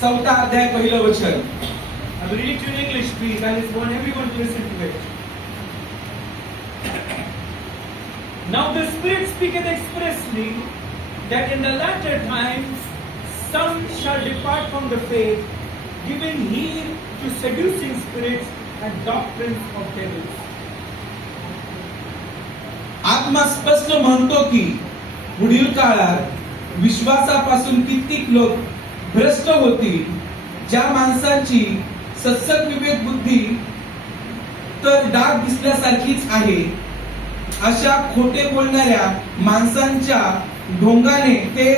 चौथा अध्याय पहिलं वचन. I will read it in English, please. I just want everyone to listen to it. Now the Spirit speaketh expressly that in the latter times some shall depart from the faith, giving heed to seducing spirits and doctrines of devils. आत्मा स्पष्ट म्हणतो की पुढील काळात विश्वासापासून कित्येक लोक भ्रष्ट होतील, ज्या माणसांची सत्सद विवेक बुद्धी तर डाग दिसल्यासारखीच आहे, अशा खोटे बोलणाऱ्या माणसांच्या ढोंगाने ते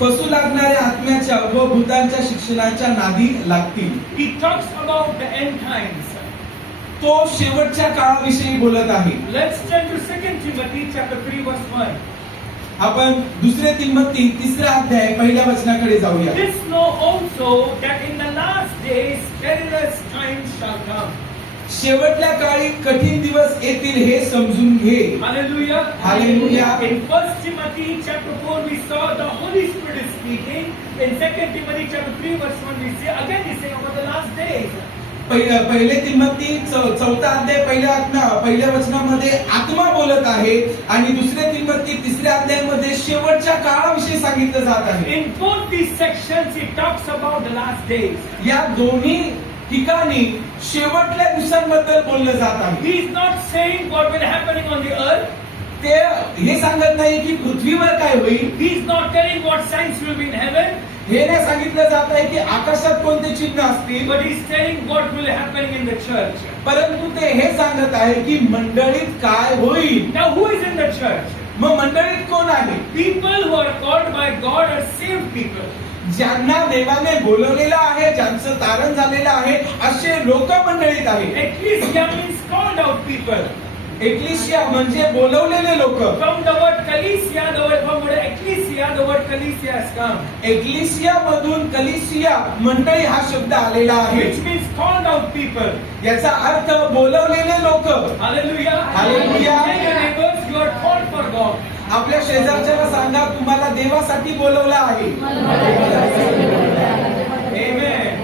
फसू लागणाऱ्या आत्म्याच्या व भूतांच्या शिक्षणाच्या नादी लागतील. He talks about the end times. तो शेवटच्या काळाविषयी बोलत आहे. Let's turn to 2 Timothy chapter 3 verse 1. आपण दुसरे तिमोथी तिसरा अध्याय पहिल्या वचनाकडे जाऊया. This know also that in the last days perilous times shall come. शेवटल्या काळी कठीण दिवस येतील हे समजून घे. Hallelujah. Hallelujah. In 1 Timothy chapter 4 we saw the Holy Spirit is speaking. In 2 Timothy chapter 3 verse 1 we see again he saying about the last days. पहिले तिमोथी चौथा अध्याय पहिल्या वचनामध्ये आत्मा बोलत आहे आणि दुसरे तिमोथी तिसऱ्या अध्यायामध्ये शेवटच्या काळाविषयी सांगितलं जात आहे. In both these sections he talks about the last days. या दोन्ही ठिकाणी शेवटल्या दिवसांबद्दल बोललं जात आहे. He is not saying what will happening on the earth. ते हे सांगत नाही की पृथ्वीवर काय होईल. He is not telling what signs will be in heaven. हे नाही सांगितलं जात आहे की आकाशात कोणते चिन्ह असतील. But he is telling what will happening in the church. परंतु ते हे सांगत आहे की मंडळीत काय होईल. Now who is in the church? मग मंडळीत कोण आहे. People who are called by God are saved people. ज्यांना देवाने बोलवलेलं आहे, ज्यांचं तारण झालेलं आहे, असे लोक मंडळीत आहेत. Ecclesia means called out people. एक्लिशिया म्हणजे बोलवलेले लोक. From the word Kalesia, from the ecclesia, the word Kalesia has come. एक्लिशिया मधून कलिसिया मंडळी हा शब्द आलेला आहे. Which means called out people. याचा अर्थ बोलवलेले लोक. Hallelujah. Hallelujah. Tell your neighbors you are called for God. आपल्या शेजारच्याला सांगा तुम्हाला देवासाठी बोलवलं आहे. Amen.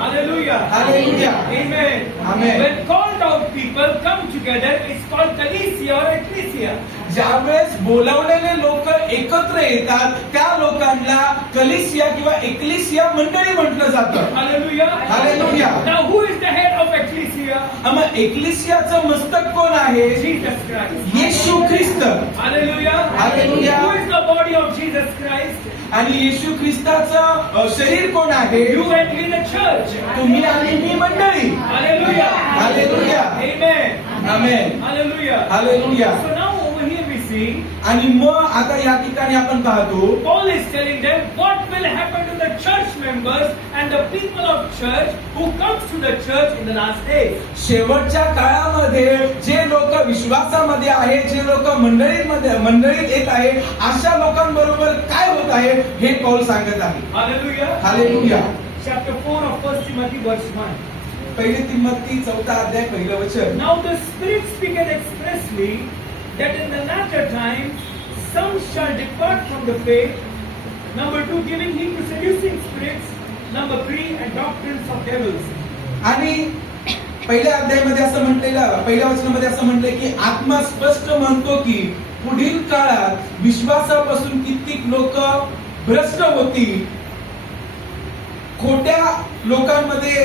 Hallelujah. Hallelujah. Amen. Amen. When called out people come together, it's called Kalesia or ecclesia. ज्यावेळेस बोलवलेले लोक एकत्र येतात त्या लोकांना कलिसिया किंवा एक्लिसिया मंडळी म्हटलं जातं. Hallelujah. Hallelujah. Now who is the head of ecclesia? मग एक्लिसियाचं मस्तक कोण आहे. Jesus Christ. Yeshu Christ. Hallelujah. Hallelujah. Who is the body of Jesus Christ? आणि येशू ख्रिस्ताचं शरीर कोण आहे. You and me, the church. तुम्ही आणि मी मंडळी. Hallelujah. Hallelujah. Amen. Amen. Hallelujah. Hallelujah. So now over here we see आणि मग आता या ठिकाणी आपण पाहतो Paul is telling them what will happen to the church members and the people of church who comes to the church in the last days. शेवटच्या काळामध्ये जे लोक विश्वासामध्ये आहे, जे लोक मंडळीत येत आहे, अशा लोकांबरोबर काय होत आहे हे पौल सांगत आहे. Hallelujah. Hallelujah. Chapter 4 of 1 Timothy verse 1. पहिले तिमोथी चौथा अध्याय पहिलं वचन. Now the Spirit speaketh expressly that in the latter times some shall depart from the faith. Number 2, giving heed to seducing spirits. Number 3, and doctrines of devils. आणि पहिल्या अध्यायामध्ये असं म्हटलेलं, पहिल्या वचनामध्ये असं म्हटलंय की आत्मा स्पष्ट म्हणतो की पुढील काळात विश्वासापासून कित्येक लोक भ्रष्ट होतील, खोट्या लोकांमध्ये,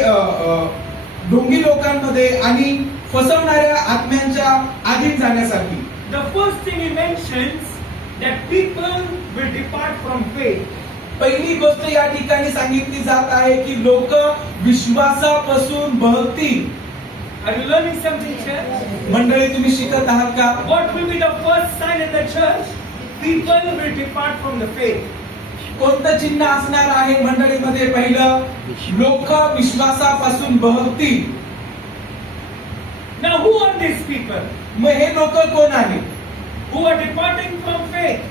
ढोंगी लोकांमध्ये आणि फसवणाऱ्या आत्म्यांच्या अधीन जाण्यासाठी. The first thing he mentions that people will depart from faith. पहिली गोष्ट या ठिकाणी सांगितली जात आहे की लोक विश्वासापासून बहतील. Are you learning something, church? मंडळी तुम्ही शिकत आहात का. What will be the first sign in the church? People will depart from the faith. कोणतं चिन्ह असणार आहे मंडळीमध्ये. पहिलं, लोक विश्वासापासून बहतील. Now who are these people? मग हे लोक कोण आहेत. Who are departing from faith?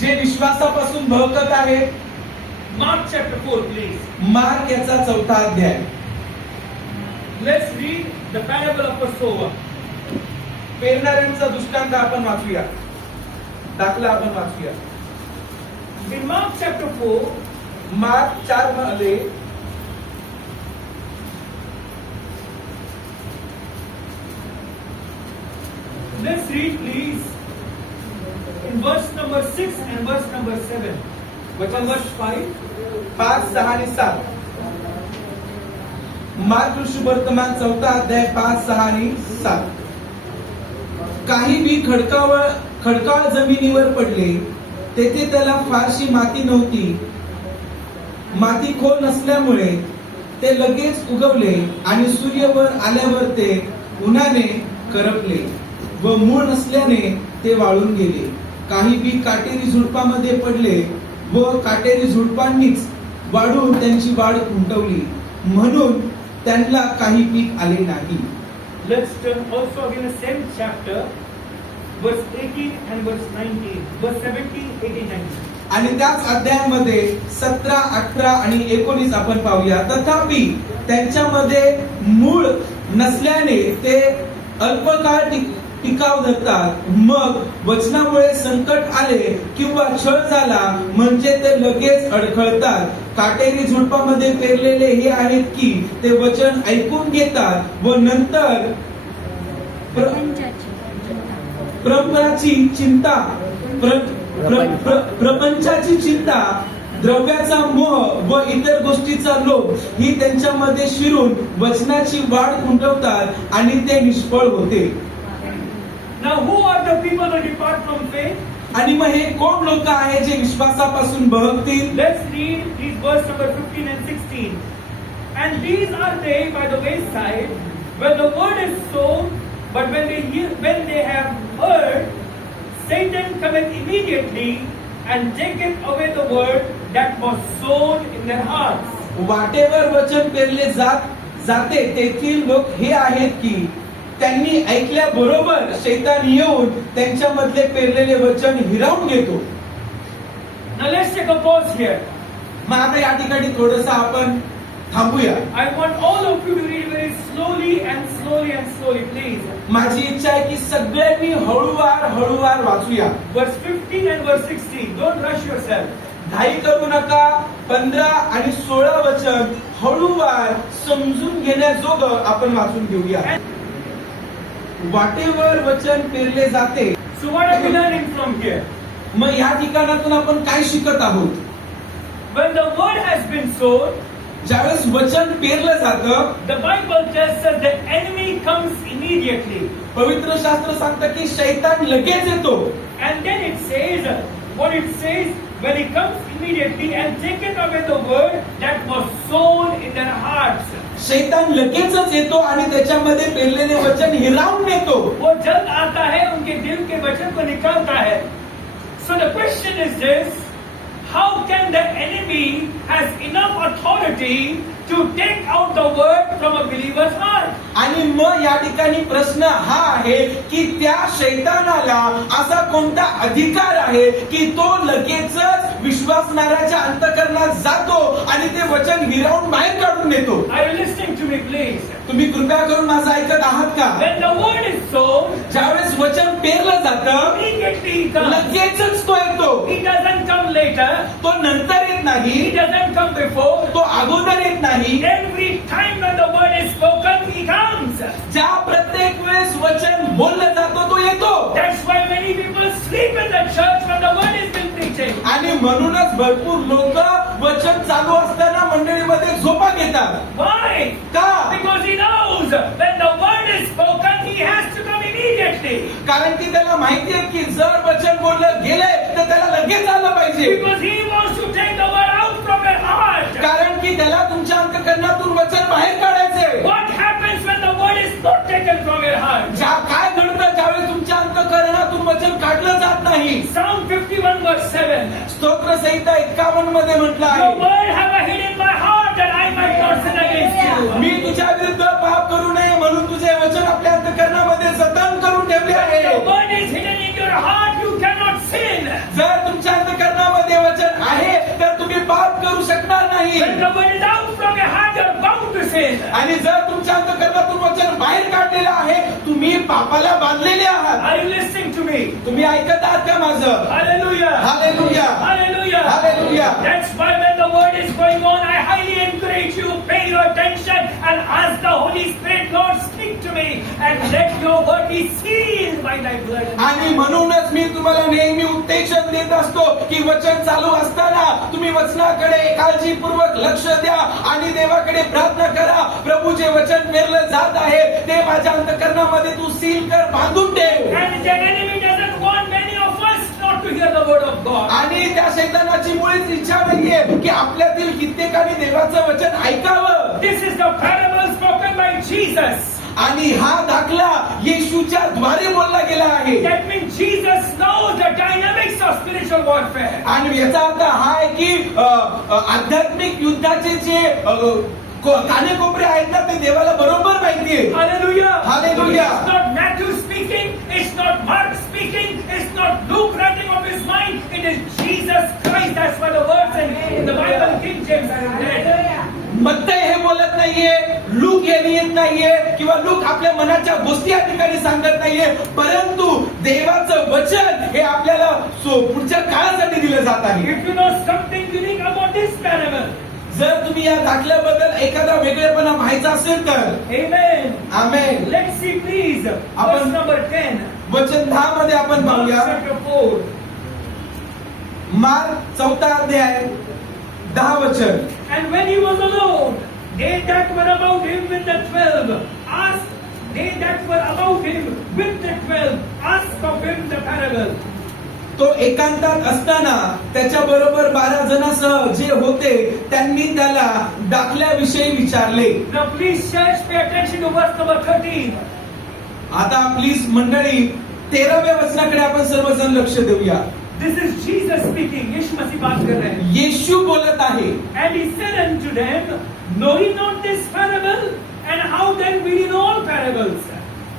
जे विश्वासापासून बहकत आहेत. Mark chapter 4, please. मार्क याचा चौथा अध्याय. Let's read the parable of the sower. पेरणाऱ्यांचा दृष्टांत आपण वाचूया. दाखला आपण वाचूया. In Mark chapter 4, मार्क 4 मध्ये Let's read please in verse number 6 and verse number 7. वचन Verse 5. 5, 6 आणि 7. मार्क शुभवर्तमान 4 अध्याय 5, 6 आणि 7. काही बी खडकाळ जमिनीवर पडले, तेथे त्याला फारशी माती नव्हती. माती खोल नसल्यामुळे ते लगेच उगवले आणि सूर्यवर आल्यावर ते उन्हाने करपले व मूळ नसल्याने ते वाळून गेले. काही बी काटेरी झुडपामध्ये पडले व काटेरी झुडपांनीच वाढून त्यांची वाढ खुंटवली, म्हणून त्यांना काही पीक आले नाही. Let's turn also again the same chapter, verse 18 and verse 19. Verse 17, 18, 19. आणि त्याच अध्यायामध्ये 17, 18 आणि 19 आपण पाहूया. तथापि त्यांच्यामध्ये मूळ नसल्याने ते अल्पकाळ टिकाव धरतात. मग वचनामुळे संकट आले किंवा छळ झाला म्हणजे ते लगेच अडखळतात. काटेरी झुडपामध्ये पेरलेले हे आहेत की ते वचन ऐकून घेतात व नंतर प्रपंचाची चिंता, द्रव्याचा मोह व इतर गोष्टीचा लोभ ही त्यांच्यामध्ये शिरून वचनाची वाढ खुंटवतात आणि ते निष्फळ होते. Now who are the people that depart from faith? आणि मग हे कोण लोक आहेत जे विश्वासापासून बहकतील? Let's read these verse number 15 and 16. And these are they by the wayside, where the word is sown, but when they have heard, Satan cometh immediately and taketh away the word that was sown in their hearts. वाटेवर वचन पेरले जाते तेथील लोक हे आहेत की त्यांनी ऐकल्याबरोबर शैतान येऊन त्यांच्यामधले पेरलेले वचन हिरावून घेतो. Now let's take a pause here. मग आता या ठिकाणी थोडंसं आपण थांबूया. I want all of you to read very slowly and slowly and slowly, please. माझी इच्छा आहे की सगळ्यांनी हळूवार वाचूया. Verse 15 and verse 16. Don't rush yourself. घाई करू नका. 15 आणि 16 वचन हळूवार समजून घेण्याजोगं आपण वाचून घेऊया. वाटेवर वचन पेरले जाते. So what are we learning from here? मग या ठिकाणातून आपण काय शिकत आहोत? When the word has been sown, ज्यावेळेस वचन पेरलं जातं, the Bible tells us the enemy comes immediately. पवित्र शास्त्र सांगतं की शैतान लगेच येतो. And then it says, what it says, when he comes immediately and taketh away the word that was sown in their hearts. शैतान लगेचच येतो आणि त्याच्यामध्ये पेरलेले वचन हिरावून नेतो. वो जल्द आता है, उनके दिल के वचन को निकालता है. So the question is this, how can the enemy has enough authority to take out the word from a believer's heart? आणि मग या ठिकाणी प्रश्न हा आहे की त्या शैतानाला असा कोणता अधिकार आहे की तो लगेचच विश्वासणाऱ्याच्या अंतःकरणात जातो आणि ते वचन हिरावून बाहेर काढून नेतो. Are you listening to me, please? तुम्ही कृपया करून माझं ऐकत आहात का? When the word is sown, ज्यावेळेस वचन पेरलं जातं, immediately he comes. लगेचच तो येतो. He doesn't come later. तो नंतर येत नाही, He doesn't come before. तो अगोदर येत नाही. Every time when the word is spoken, he comes. ज्या प्रत्येक वेळेस वचन बोललं जातं तो येतो. That's why many people sleep in the church when the word is been preaching. आणि म्हणूनच भरपूर लोक वचन चालू असताना मंडळीमध्ये झोपा घेतात. Why? का? Because he knows when the word is spoken, he has to come immediately. कारण की त्याला माहिती आहे की जर वचन बोललं गेलंय तर त्याला लगेच आलं पाहिजे. Because he wants to take the word out from your heart. कारण की त्याला तुमच्या अंतःकरणातून वचन बाहेर काढायचंय. What happens when the word is not taken from your heart? काय घडतं ज्यावेळेस तुमच्या अंतःकरणातून वचन काढलं जात नाही? Psalm 51 verse 7. स्तोत्र संहिता 51 मध्ये म्हटलं Your आहे, word have I hid in my heart that I might not sin against you. मी तुझ्या विरुद्ध पाप करू नये म्हणून तुझे वचन आपल्या अंतःकरणामध्ये जतन करून ठेवले आहे. Your word is hidden in your heart, you cannot sin. जर तुमच्या अंतःकरणामध्ये वचन आहे तर तुम्ही पाप करू शकणार नाही. When the word is out from your heart, you're bound to sin. आणि जर तुमच्या अंतःकरणातून वचन बाहेर काढलेलं आहे, तुम्ही पापाला बांधलेले आहात. Are you listening to me? तुम्ही ऐकत आहात का माझं? Hallelujah. Hallelujah, Hallelujah. Hallelujah. That's why when the word is wish you pay your attention and ask the Holy Spirit, Lord, speak to me and let your word be sealed by thy blood. आणि म्हणूनच मी तुम्हाला नेहमी उत्तेजन देत असतो की वचन चालू असताना तुम्ही वचनाकडे काळजीपूर्वक लक्ष द्या आणि देवाकडे प्रार्थना करा. प्रभू जे वचन पेरलं जात आहे ते माझ्या अंतःकरणामध्ये तू सील कर, बांधून ठेव. And the enemy doesn't want many of us not to hear the word of God. आणि त्या शैतानाची मुळीच इच्छा नाहीये की आपल्यातील कित्येकाने देवाचं वचन ऐकावं. This is the parable spoken by Jesus. आणि हा दाखला येशूच्या द्वारे बोलला गेला आहे. That means Jesus knows the dynamics of spiritual warfare. आणि याचा अर्थ हा आहे की आध्यात्मिक युद्धाचे जे कानेकोपरे आहेत ना ते देवाला बरोबर माहिती आहे. Hallelujah. Hallelujah. It's not Matthew speaking. It's not Mark speaking. It's not Luke writing of his mind. It is Jesus Christ. That's what the words in the Bible, King James are read. मत्तई हे बोलत नाहीये, look हे लिहित नाहीये किंवा look आपल्या मनाच्या गोष्टी या ठिकाणी सांगत नाहीये, परंतु देवाचं वचन हे आपल्याला पुढच्या काळासाठी दिलं जात आहे. If you know something unique about this parable, जर तुम्ही या दाखल्याबद्दल एखादा वेगळेपणा माहिती असेल तर amen. Amen. Let's see please. Verse number 10. वचन 10 मध्ये आपण Mark पाहूया. chapter 4. मार्क 4 अध्याय 10 वचन. And when he was alone, they that were about him with the 12 asked of him the parable. तो एकांतात असताना त्याच्या बरोबर 12 जणांसह जे होते त्यांनी त्याला दाखल्याविषयी विचारले. Now please church pay attention to verse number 13. आता प्लीज मंडळी 13व्या वचनाकडे आपण सर्वजण लक्ष देऊया. This is Jesus speaking. यीशु मसीह बात कर रहे हैं. येशू बोलत आहे. And he said unto them, know ye not this parable? And how then will ye know all parables?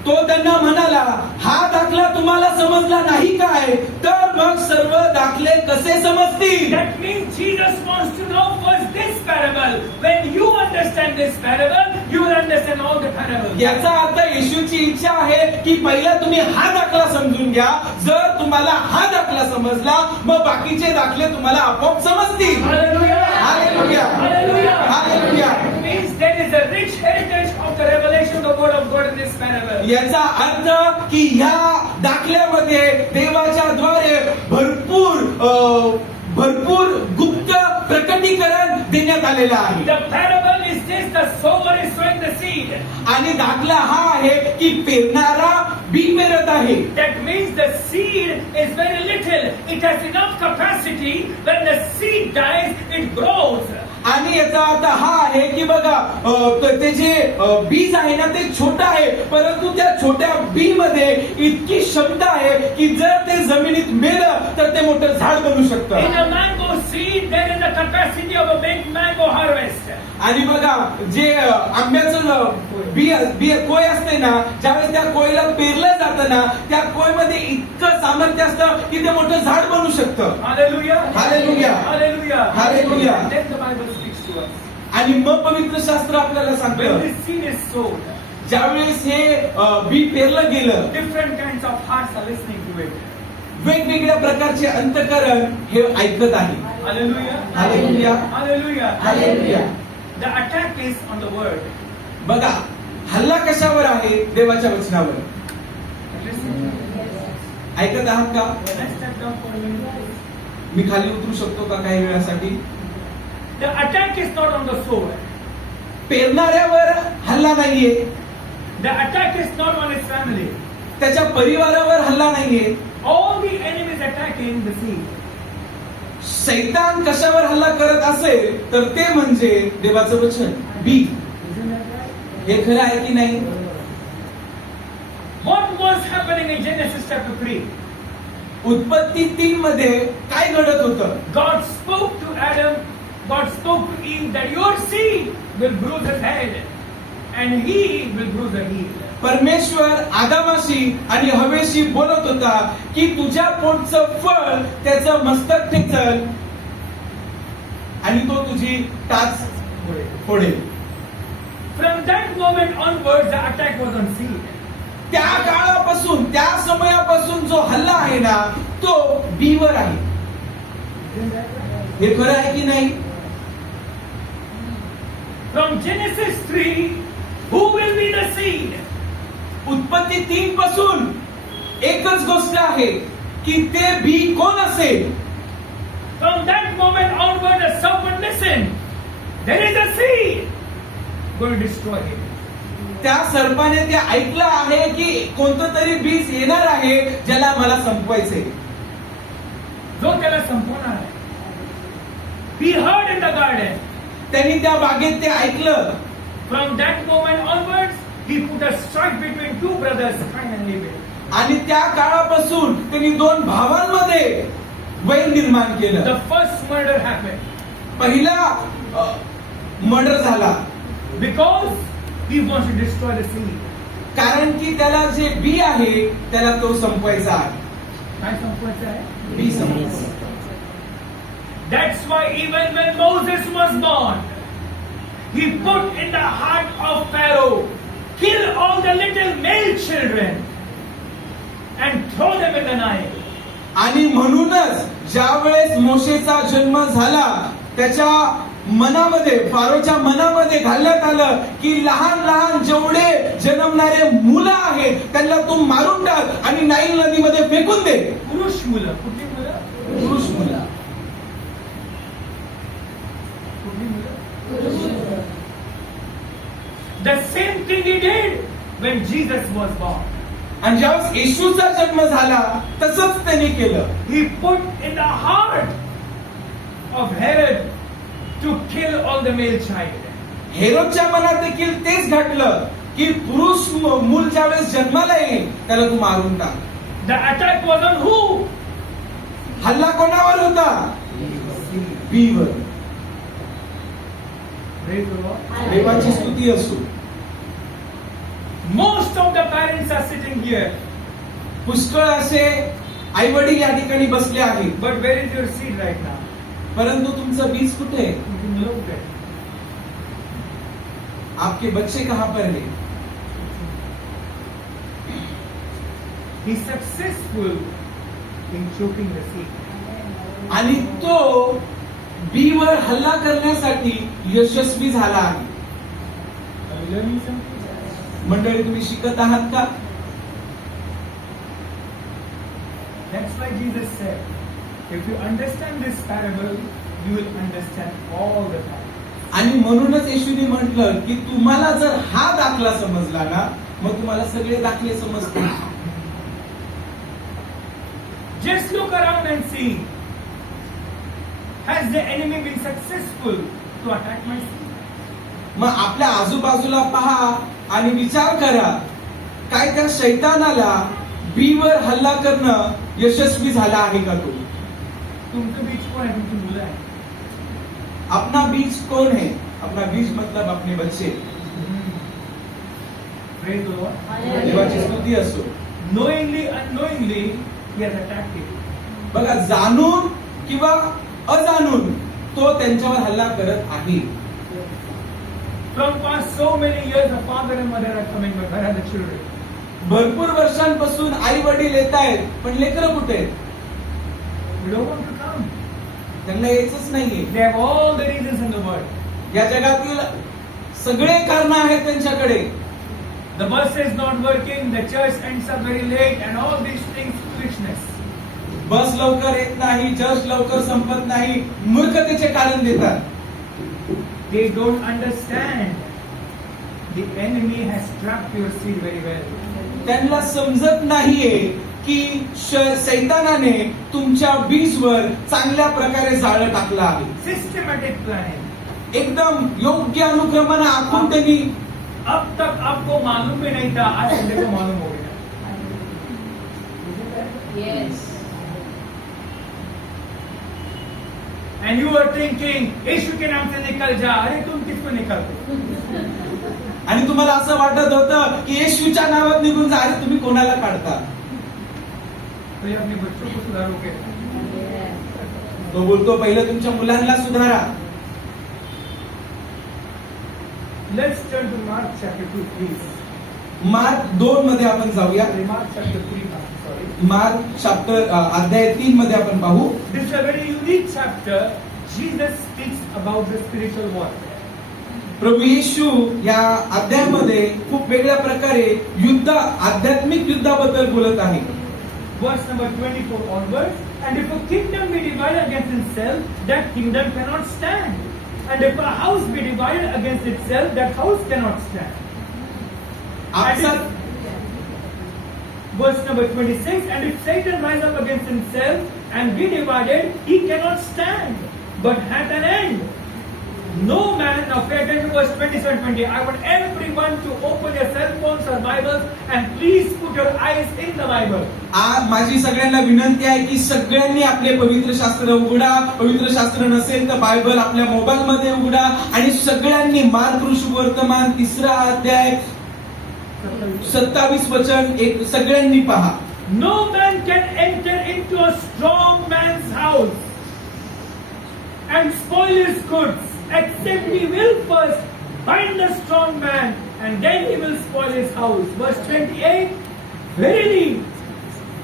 तो त्यांना म्हणाला, हा दाखला तुम्हाला समजला नाही काय? तर मग सर्व दाखले कसे समजतील? That means Jesus wants to know first this parable. When you understand this parable, you will understand all the parables. याचा अर्थ येशूची इच्छा आहे की पहिला तुम्ही हा दाखला समजून घ्या. जर तुम्हाला हा दाखला समजला मग बाकीचे दाखले तुम्हाला आपोआप समजतील. Hallelujah. Hallelujah. Hallelujah. Hallelujah. It means there is a rich heritage of the revelation of the word of God in this parable. याचा अर्थ की ह्या दाखल्यामध्ये देवाच्या द्वारे भरपूर गुप्त प्रकटीकरण देण्यात आलेलं आहे. The parable is this: the sower is sowing the seed. आणि दाखला हा आहे की पेरणारा बी पेरत आहे. That means the seed is very little. It has enough capacity. When the seed dies, it grows. आणि याचा अर्थ हा आहे की बघा ते जे बीज आहे ना ते छोटं आहे, परंतु त्या छोट्या बी मध्ये इतकी क्षमता आहे की जर ते जमिनीत मेलं तर ते मोठं झाड बनू शकतं. In a mango seed, there is a capacity of a big mango harvest. आणि बघा जे आंब्याचं बी कोय असते ना, ज्यावेळेस त्या कोयला पेरलं जातं ना, त्या कोयमध्ये इतकं सामर्थ्य असतं की ते मोठं झाड बनू शकतं. Hallelujah. Hallelujah. Hallelujah. Hallelujah. Then the Bible speaks to us. आणि मग पवित्र शास्त्र आपल्याला When सांगतं this seed is sown, ज्यावेळेस हे बी पेरलं गेलं, different kinds of hearts are listening to it. वेगवेगळ्या प्रकारचे अंतःकरण हे ऐकत आहे. Hallelujah. Hallelujah. Hallelujah. Hallelujah. The attack is on the word. बघा हल्ला कशावर आहे? देवाच्या वचनावर. ऐकत आहात का? Let's step down for a minute. मी खाली उतरू शकतो का काही वेळासाठी? The attack is not on the sower. पेरणाऱ्यावर हल्ला नाहीये, The attack is not on his family. त्याच्या परिवारावर हल्ला नाहीये. All the enemies attacking the seed. शैतान कशावर हल्ला करत असेल तर ते म्हणजे देवाचं वचन, बी. हे खरं आहे की नाही? What was happening in Genesis chapter 3? उत्पत्ती 3 मध्ये काय घडत होतं? God spoke to Adam, God spoke to Eve that your seed will bruise his head and he will bruise the heel. परमेश्वर आदामाशी आणि हवेशी बोलत होता की तुझ्या पोटचं फळ त्याचं मस्तक ठेचल आणि तो तुझी टाच फोडेल. From that moment onwards, the attack was on seed. त्या काळापासून त्या समयापासून जो हल्ला आहे ना तो बीवर आहे. हे खरं आहे की नाही? From Genesis 3, who will be the seed? उत्पत्ती 3 पासून एकच गोष्ट आहे की ते बी कोण असेल. From that moment onward, the serpent listened. There is a seed going to destroy him. त्या सर्पाने ते ऐकलं आहे की कोणतं तरी बीज येणार आहे ज्याला मला संपवायचे. जो त्याला संपवणार आहे. He heard in the garden. त्यांनी त्या बागेत ते ऐकलं. From that moment onwards, he put a strife between two brothers, Cain and Abel. आणि त्या काळापासून त्यांनी दोन भावांमध्ये वैर निर्माण केलं. The first murder happened पहिला मर्डर झाला because he wants to destroy the seed. कारण की त्याला जे बी आहे त्याला तो संपवायचा आहे. काय संपवायचं आहे? बी संपवायचं. That's why even when Moses was born, he put in the heart of Pharaoh, kill all the little male children and throw them in the Nile. आणि म्हणूनच ज्या वेळेस मोशेचा जन्म झाला त्याच्या मनामध्ये फारोच्या मनामध्ये घालण्यात आलं की लहान लहान जेवढे जन्मणारे मुलं आहेत त्यांना तू मारून टाक आणि नाईल नदीमध्ये फेकून दे. पुरुष मुलं. कुठली मुलं? पुरुष मुलं. कुठली मुलं? The same thing he did when Jesus was born. आणि ज्यावेळेस येशूचा जन्म झाला तसंच त्यांनी केलं. He put in the heart of Herod to kill all the male child. हेरोदच्या मनात देखील तेच घडलं की पुरुष मूल ज्यावेळेस जन्माला येईल त्याला तू मारून टाक. The attack was on who? हल्ला कोणावर होता? बीवर. Praise the Lord. देवाची स्तुती असो. Most of the parents are sitting here, पुष्कळ असे आई वडील या ठिकाणी बसले आहेत. but where is your seed right now? परंतु तुमचं बीज कुठे आहे? तुमची मुलं कुठे आहेत? आपके बच्चे कहां पर है? He's successful in choking the seed. आणि तो बीवर हल्ला करण्यासाठी यशस्वी झाला आहे. Are you learning something? मंडळी तुम्ही शिकत आहात का? That's why Jesus said, if you understand this parable, you will understand all the parables. आणि म्हणूनच येशूने म्हटलं की तुम्हाला जर हा दाखला समजला ना मग तुम्हाला सगळे दाखले समजतील. Just look around and see, has the enemy been successful to attack my seed? मग आपल्या आजूबाजूला पहा आणि विचार करा काय त्या शैतानाला बीवर हल्ला करणं यशस्वी झाला आहे का तो? तुमचं बीज कोण आहे? तुमची मुलं आहे. अपना बीज कौन है? अपना बीज मतलब अपने बच्चे. Praise the Lord. देवाची स्तुती असो. Knowingly, unknowingly, he has attacked you. बघा जाणून किंवा अजाणून तो त्यांच्यावर हल्ला करत आहे. From past so many years, the father and mother are coming, but where are the children? भरपूर वर्षांपासून आई वडील येत आहेत पण लेकरं कुठे आहेत? They don't want to come. त्यांना यायचंच नाहीये. They have all the reasons in the world. या जगातील सगळे कारण आहेत त्यांच्याकडे. The bus is not working, the church ends up very late, and all these things, foolishness. बस लवकर येत नाही, चर्च लवकर संपत नाही, मूर्खतेचे कारण देतात. They don't understand. The enemy has trapped your seed very well. त्यांना समजत नाहीये की सैतानाने तुमच्या बीजवर चांगल्या प्रकारे जाळं टाकलं आहे. Systematic planning. एकदम योग्य अनुक्रमाने आखून त्यांनी. अब तक आपको मालूम भी नहीं था, आज संडे को मालूम हो गया. Yes. And you were thinking, यीशु के नाम से निकल जा. अरे तुम किसको निकलते? आणि तुम्हाला असं वाटत होतं की येशूच्या नावात निघून जा. अरे तुम्ही कोणाला काढता? तो ये अपने बच्चों को सुधारोगे. तो बोलतो पहिलं तुमच्या मुलांना सुधारा. Let's turn to Mark chapter 2, please. Mark 2 मध्ये आपण जाऊया. Mark chapter 3, sorry. मार्क अध्याय 3 मध्ये आपण पाहू. This is a very unique chapter. Jesus speaks about the spiritual warfare. प्रभू येशू या अध्यायामध्ये खूप वेगळ्या प्रकारे आध्यात्मिक युद्धाबद्दल बोलत आहे. Verse number 24 onwards. And if a kingdom be divided against itself, that kingdom cannot stand. And if a house be divided against itself, that house cannot stand. आपसात Verse number 26. And if Satan rise up against himself and be divided, he cannot stand, but hath an end. No man, now pay attention to verse 27-28. I want everyone to open your cell phones or Bibles and please put your eyes in the Bible. आज माझी सगळ्यांना विनंती आहे की सगळ्यांनी आपले पवित्र शास्त्र उघडा. पवित्र शास्त्र नसेल तर बायबल आपल्या मोबाईल मध्ये उघडा आणि सगळ्यांनी मार्क वर्तमान 3 अध्याय 27 वचन सगळ्यांनी पहा. No man can enter into a strong man's house and spoil his goods, except he will first bind the strong man, and then he will spoil his house. Verse 28, Verily,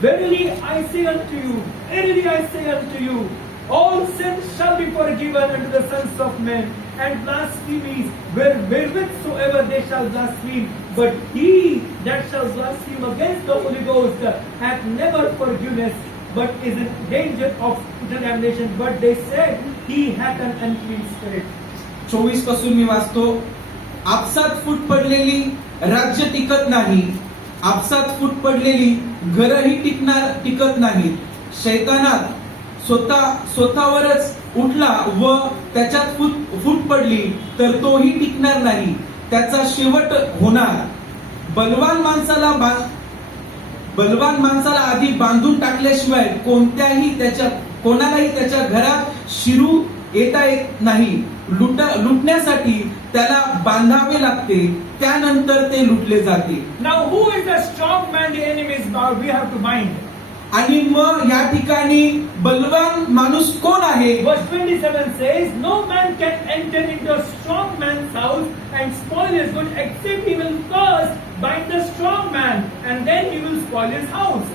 verily I say unto you, verily I say unto you, all sins shall be forgiven unto the sons of men, and blasphemies wherewithsoever they shall blaspheme. But he that shall blaspheme against the Holy Ghost hath never forgiveness, but is in danger of damnation. But they said, he hath an unclean spirit. 24 पासून मी वाचतो. आपसात फूट पडलेली राज्य टिकत नाही. आपसात फूट पडलेली घरही टिकत नाही. शैतानात स्वतःवरच उठला व त्याच्यात फूट पडली तर तोही टिकणार नाही. त्याचा शेवट होणार. बलवान माणसाला आधी बांधून टाकल्याशिवाय कोणालाही त्याच्या घरात शिरू येता येत नाही. लुटण्यासाठी त्याला बांधावे लागते, त्यानंतर ते लुटले जाते. Now who is the strong man the enemy is bound? We have to bind. आणि मग या ठिकाणी बलवान माणूस कोण आहे? Verse 27 says, No man can enter into a strong man's house and spoil his goods, except he will first bind the strong man, and then he will spoil his house.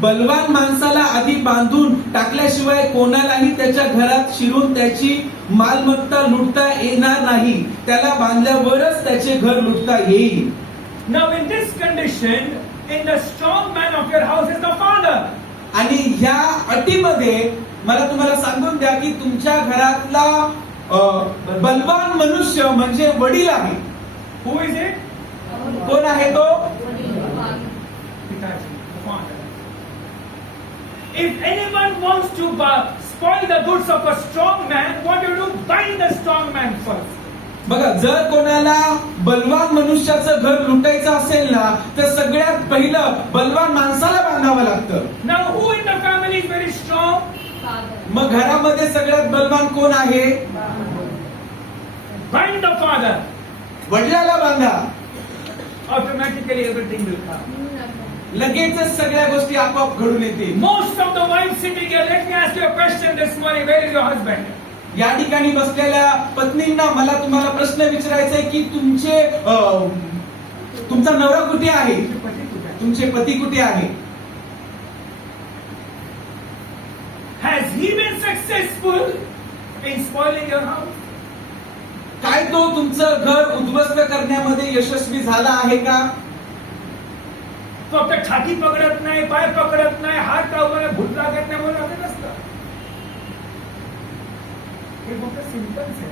बलवान माणसाला आधी बांधून टाकल्याशिवाय कोणालाही त्याच्या घरात शिरून त्याची मालमत्ता लुटता येणार नाही. त्याला बांधल्यावरच त्याचे घर लुटता येईल. Now in this condition, in the strong man of your house is the father. आणि ह्या अटीमध्ये मला तुम्हाला सांगून द्या की तुमच्या घरातला बलवान मनुष्य म्हणजे वडील आहे. Who is it? कोण आहे तो? If anyone wants to spoil the goods of a strong man, what do you do? Bind the strong man first. बघा, जर कोणाला बलवान मनुष्याचं घर लुटायचं असेल ना तर सगळ्यात पहिलं बलवान माणसाला बांधावं लागतं. Now who in the family is very strong? मग घरामध्ये सगळ्यात बलवान कोण आहे? Bind the father. वडिलाला बांधा. Automatically everything will come. लगेचच सगळ्या गोष्टी आपोआप घडून येतील. Most of the wives sitting here, let me ask you a question this morning. Where is your husband? या ठिकाणी बसलेल्या पत्नींना मला तुम्हाला प्रश्न विचारायचा आहे की तुमचा नवरा कुठे आहे? तुमचे पती कुठे आहे? Has he been successful in spoiling your house? काय तो तुमचं घर उद्ध्वस्त करण्यामध्ये यशस्वी झाला आहे का? फक्त छाती पकडत नाही, पाय पकडत नाही, हात लावून भूत लागत नाही म्हणून असं नसतं. हे फक्त सिम्पल्स आहे.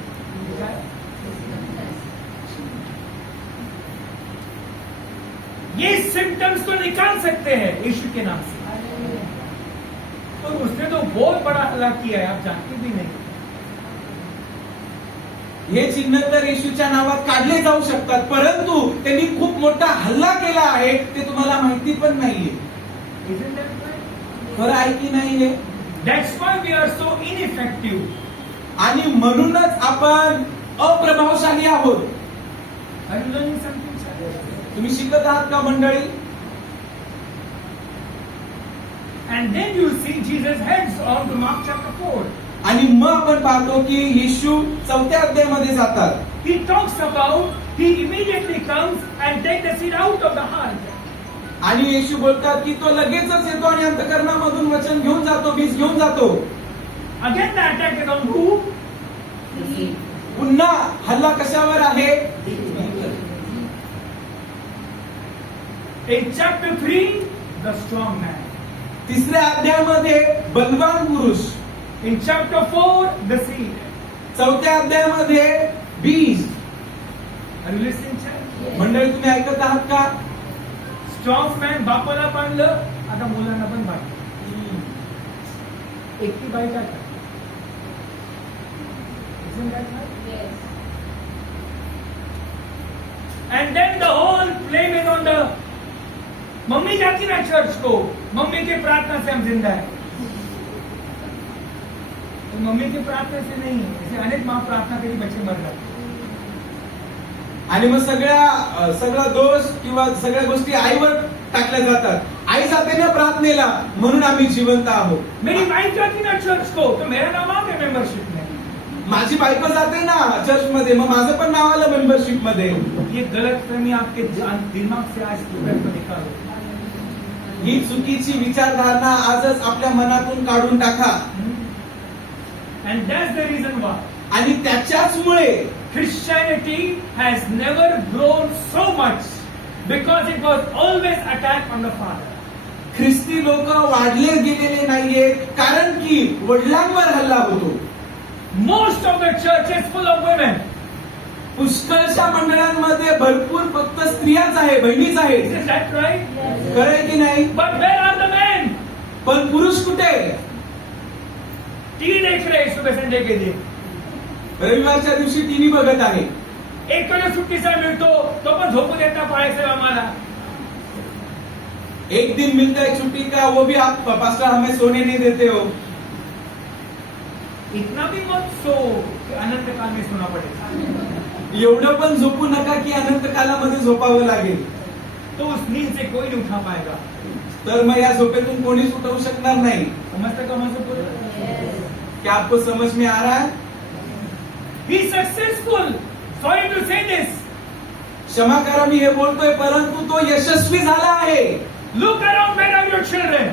ये सिम्टम्स तो निकाल सकते हैं यीशु के नाम से. तो उसने तो बहुत बड़ा हल्ला किया है, आप जानते भी नहीं. हे चिन्ह तर येशूच्या नावात काढले जाऊ शकतात, परंतु त्यांनी खूप मोठा हल्ला केला आहे ते तुम्हाला माहिती पण नाहीये. खरं आहे की नाहीये? That's why we are so ineffective. आणि म्हणूनच आपण अप्रभावशाली आहोत. Are you learning something, sir? तुम्ही शिकत आहात का मंडळी? And then you see Jesus heads on to Mark chapter 4. आणि मग आपण पाहतो की येशू 4थ्या अध्यायामध्ये जातात. He talks about, he immediately comes and takes the seed out of the heart. आणि येशू बोलतात की तो लगेचच येतो आणि अंतःकरणामधून वचन घेऊन जातो, बीज घेऊन जातो. Again the attack is on who? पुन्हा हल्ला कशावर आहे? In chapter 3, the strong man. तिसऱ्या अध्यायामध्ये बलवान पुरुष, In chapter 4, the seed. चौथ्या अध्यायामध्ये बीज. Are you listening, church? मंडळी तुम्ही ऐकत आहात का? Strong man बापाला बांधलं, आता मुलांना पण बांधलं. एकटी बाई काय करते? Isn't that right? And then the whole blame is on the mummy जाती ना चर्च को, मम्मी के प्रार्थना से हम जिंदा है. तो मम्मी की प्रार्थना से नहीं है, ऐसे अनेक माँ प्रार्थना करी बच्चे मर जाते. आणि मग सगळा दोष किंवा सगळ्या गोष्टी आईवर टाकल्या जातात. आई जाते ना प्रार्थनेला म्हणून आम्ही जिवंत आहोत. मेरी वाइफ जाती ना चर्च को, तो मेरा नाम आ गया मेंबरशिप में. माझी बायको जाते ना चर्च मध्ये, मग माझं पण नाव आलं मेंबरशिप मध्ये. ये गलतफहमी आपके दिमाग से आज तुरंत निकालो. ही चुकीची विचारधारणा आजच आपल्या मनातून काढून टाका. And that's the reason why आणि त्याच्याचमुळे Christianity has never grown so much, because it was always attacked on the father. ख्रिस्ती लोक वाढले गेलेले नाहीयेत, कारण की वडिलांवर हल्ला होतो. Most of the church is full of women. पुष्कळशा मंडळांमध्ये भरपूर फक्त स्त्रियाच आहे, बहिणीच आहेत. Is that right? खरंय की नाही? But where are the men? पण पुरुष कुठे? टीवी देख रहे सुबह संडे के दिन. रविवारच्या दिवशी टीव्ही बघत आहे. एक वेळेस सुट्टीचा मिळतो, तो पण झोपू देता पाहायचं आम्हाला. एक दिन मिलता है छुट्टी का, वो भी आप पास्टर हमें सोने नहीं देते हो. इतना भी मत सो कि अनंत काल में सोना पड़ेगा. एवढं पण झोपू नका की अनंत कालामध्ये झोपावं लागेल. तो उस नींद से कोई नहीं उठा पाएगा. तर मग या झोपेतून कोणीच उठवू शकणार नाही. समझते का मतलब पूरा? क्या आपको समझ में आ रहा है? He is successful. Sorry to say this. क्षमा करा मी हे बोलतोय, परंतु तो यशस्वी झाला आहे. Look around, where are your children?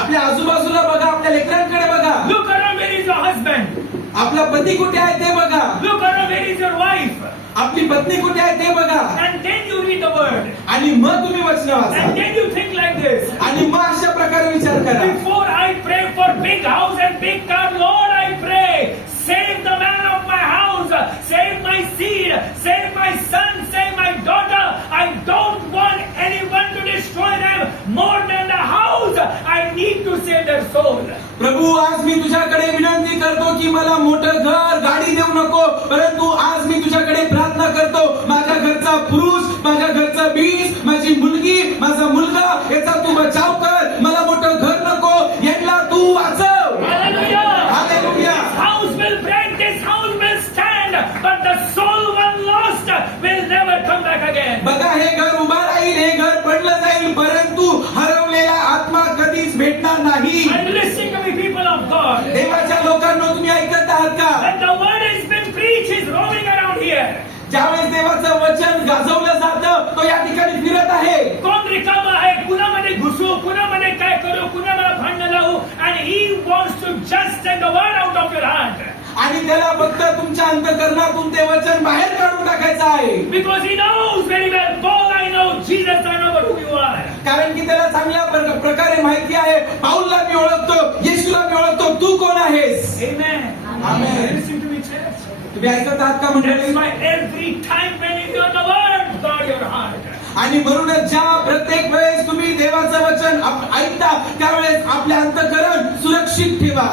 आपल्या आजूबाजूला बघा, आपल्या लेकरांकडे बघा. Look around, where is your husband? आपला पती कुठे आहे ते बघा. Look around, where is your wife? आपली पत्नी कुठे आहे ते बघा. And then you read the word. आणि मग तुम्ही वचन वाचा. And then you think like this. आणि मग अशा प्रकारे विचार करा. Before I pray for big house and big car, Lord, I pray, save the man of my house, save my seed, save my son, save my daughter. I don't want anyone to destroy them more than the house. I need to save their soul. प्रभू, आज मी तुझ्याकडे विनंती करतो की मला मोठं घर, गाडी देऊ नको, परंतु आज मी तुझ्याकडे प्रार्थना करतो, माझ्या घरचा पुरुष, माझ्या घरचं बीज, माझी मुलगी, माझा मुलगा याचा तू बचाव कर. मला मोठं घर नको, यांना तू वाचव. Hallelujah. Hallelujah. This house will break, this house will stand, but the soul one lost will never come back again. बघा, हे घर उभा राहील, हे घर पडलं जाईल, परंतु हरवलेला आत्मा कधीच भेटणार नाही. And listen to me, people of God. देवाच्या लोकांना तुम्ही ऐकत आहात का? When the word has been preached, he's roaming around here. ज्यावेळेस देवाचं वचन गाजवलं जातं, तो या ठिकाणी फिरत आहे. कोण रिकामा आहे, कुणामध्ये घुसू, कुणामध्ये काय करू, कुणाला भांडण लावू, and he wants to just take the word out of your heart. आणि त्याला फक्त तुमच्या अंतःकरणातून ते वचन बाहेर काढून टाकायचं आहे. Because he knows very well, Paul I know, Jesus I know, but who you are. कारण की त्याला चांगल्या प्रकारे माहिती आहे, पाऊलला मी ओळखतो, येशूला मी ओळखतो, तू कोण आहेस. Amen. Amen. Listen to me, church. तुम्ही ऐकत आहात का That's मंडळी? why every time when you hear the word, guard your heart. आणि म्हणूनच ज्या प्रत्येक वेळेस तुम्ही देवाचं वचन ऐकता, त्यावेळेस आपले अंतःकरण सुरक्षित ठेवा.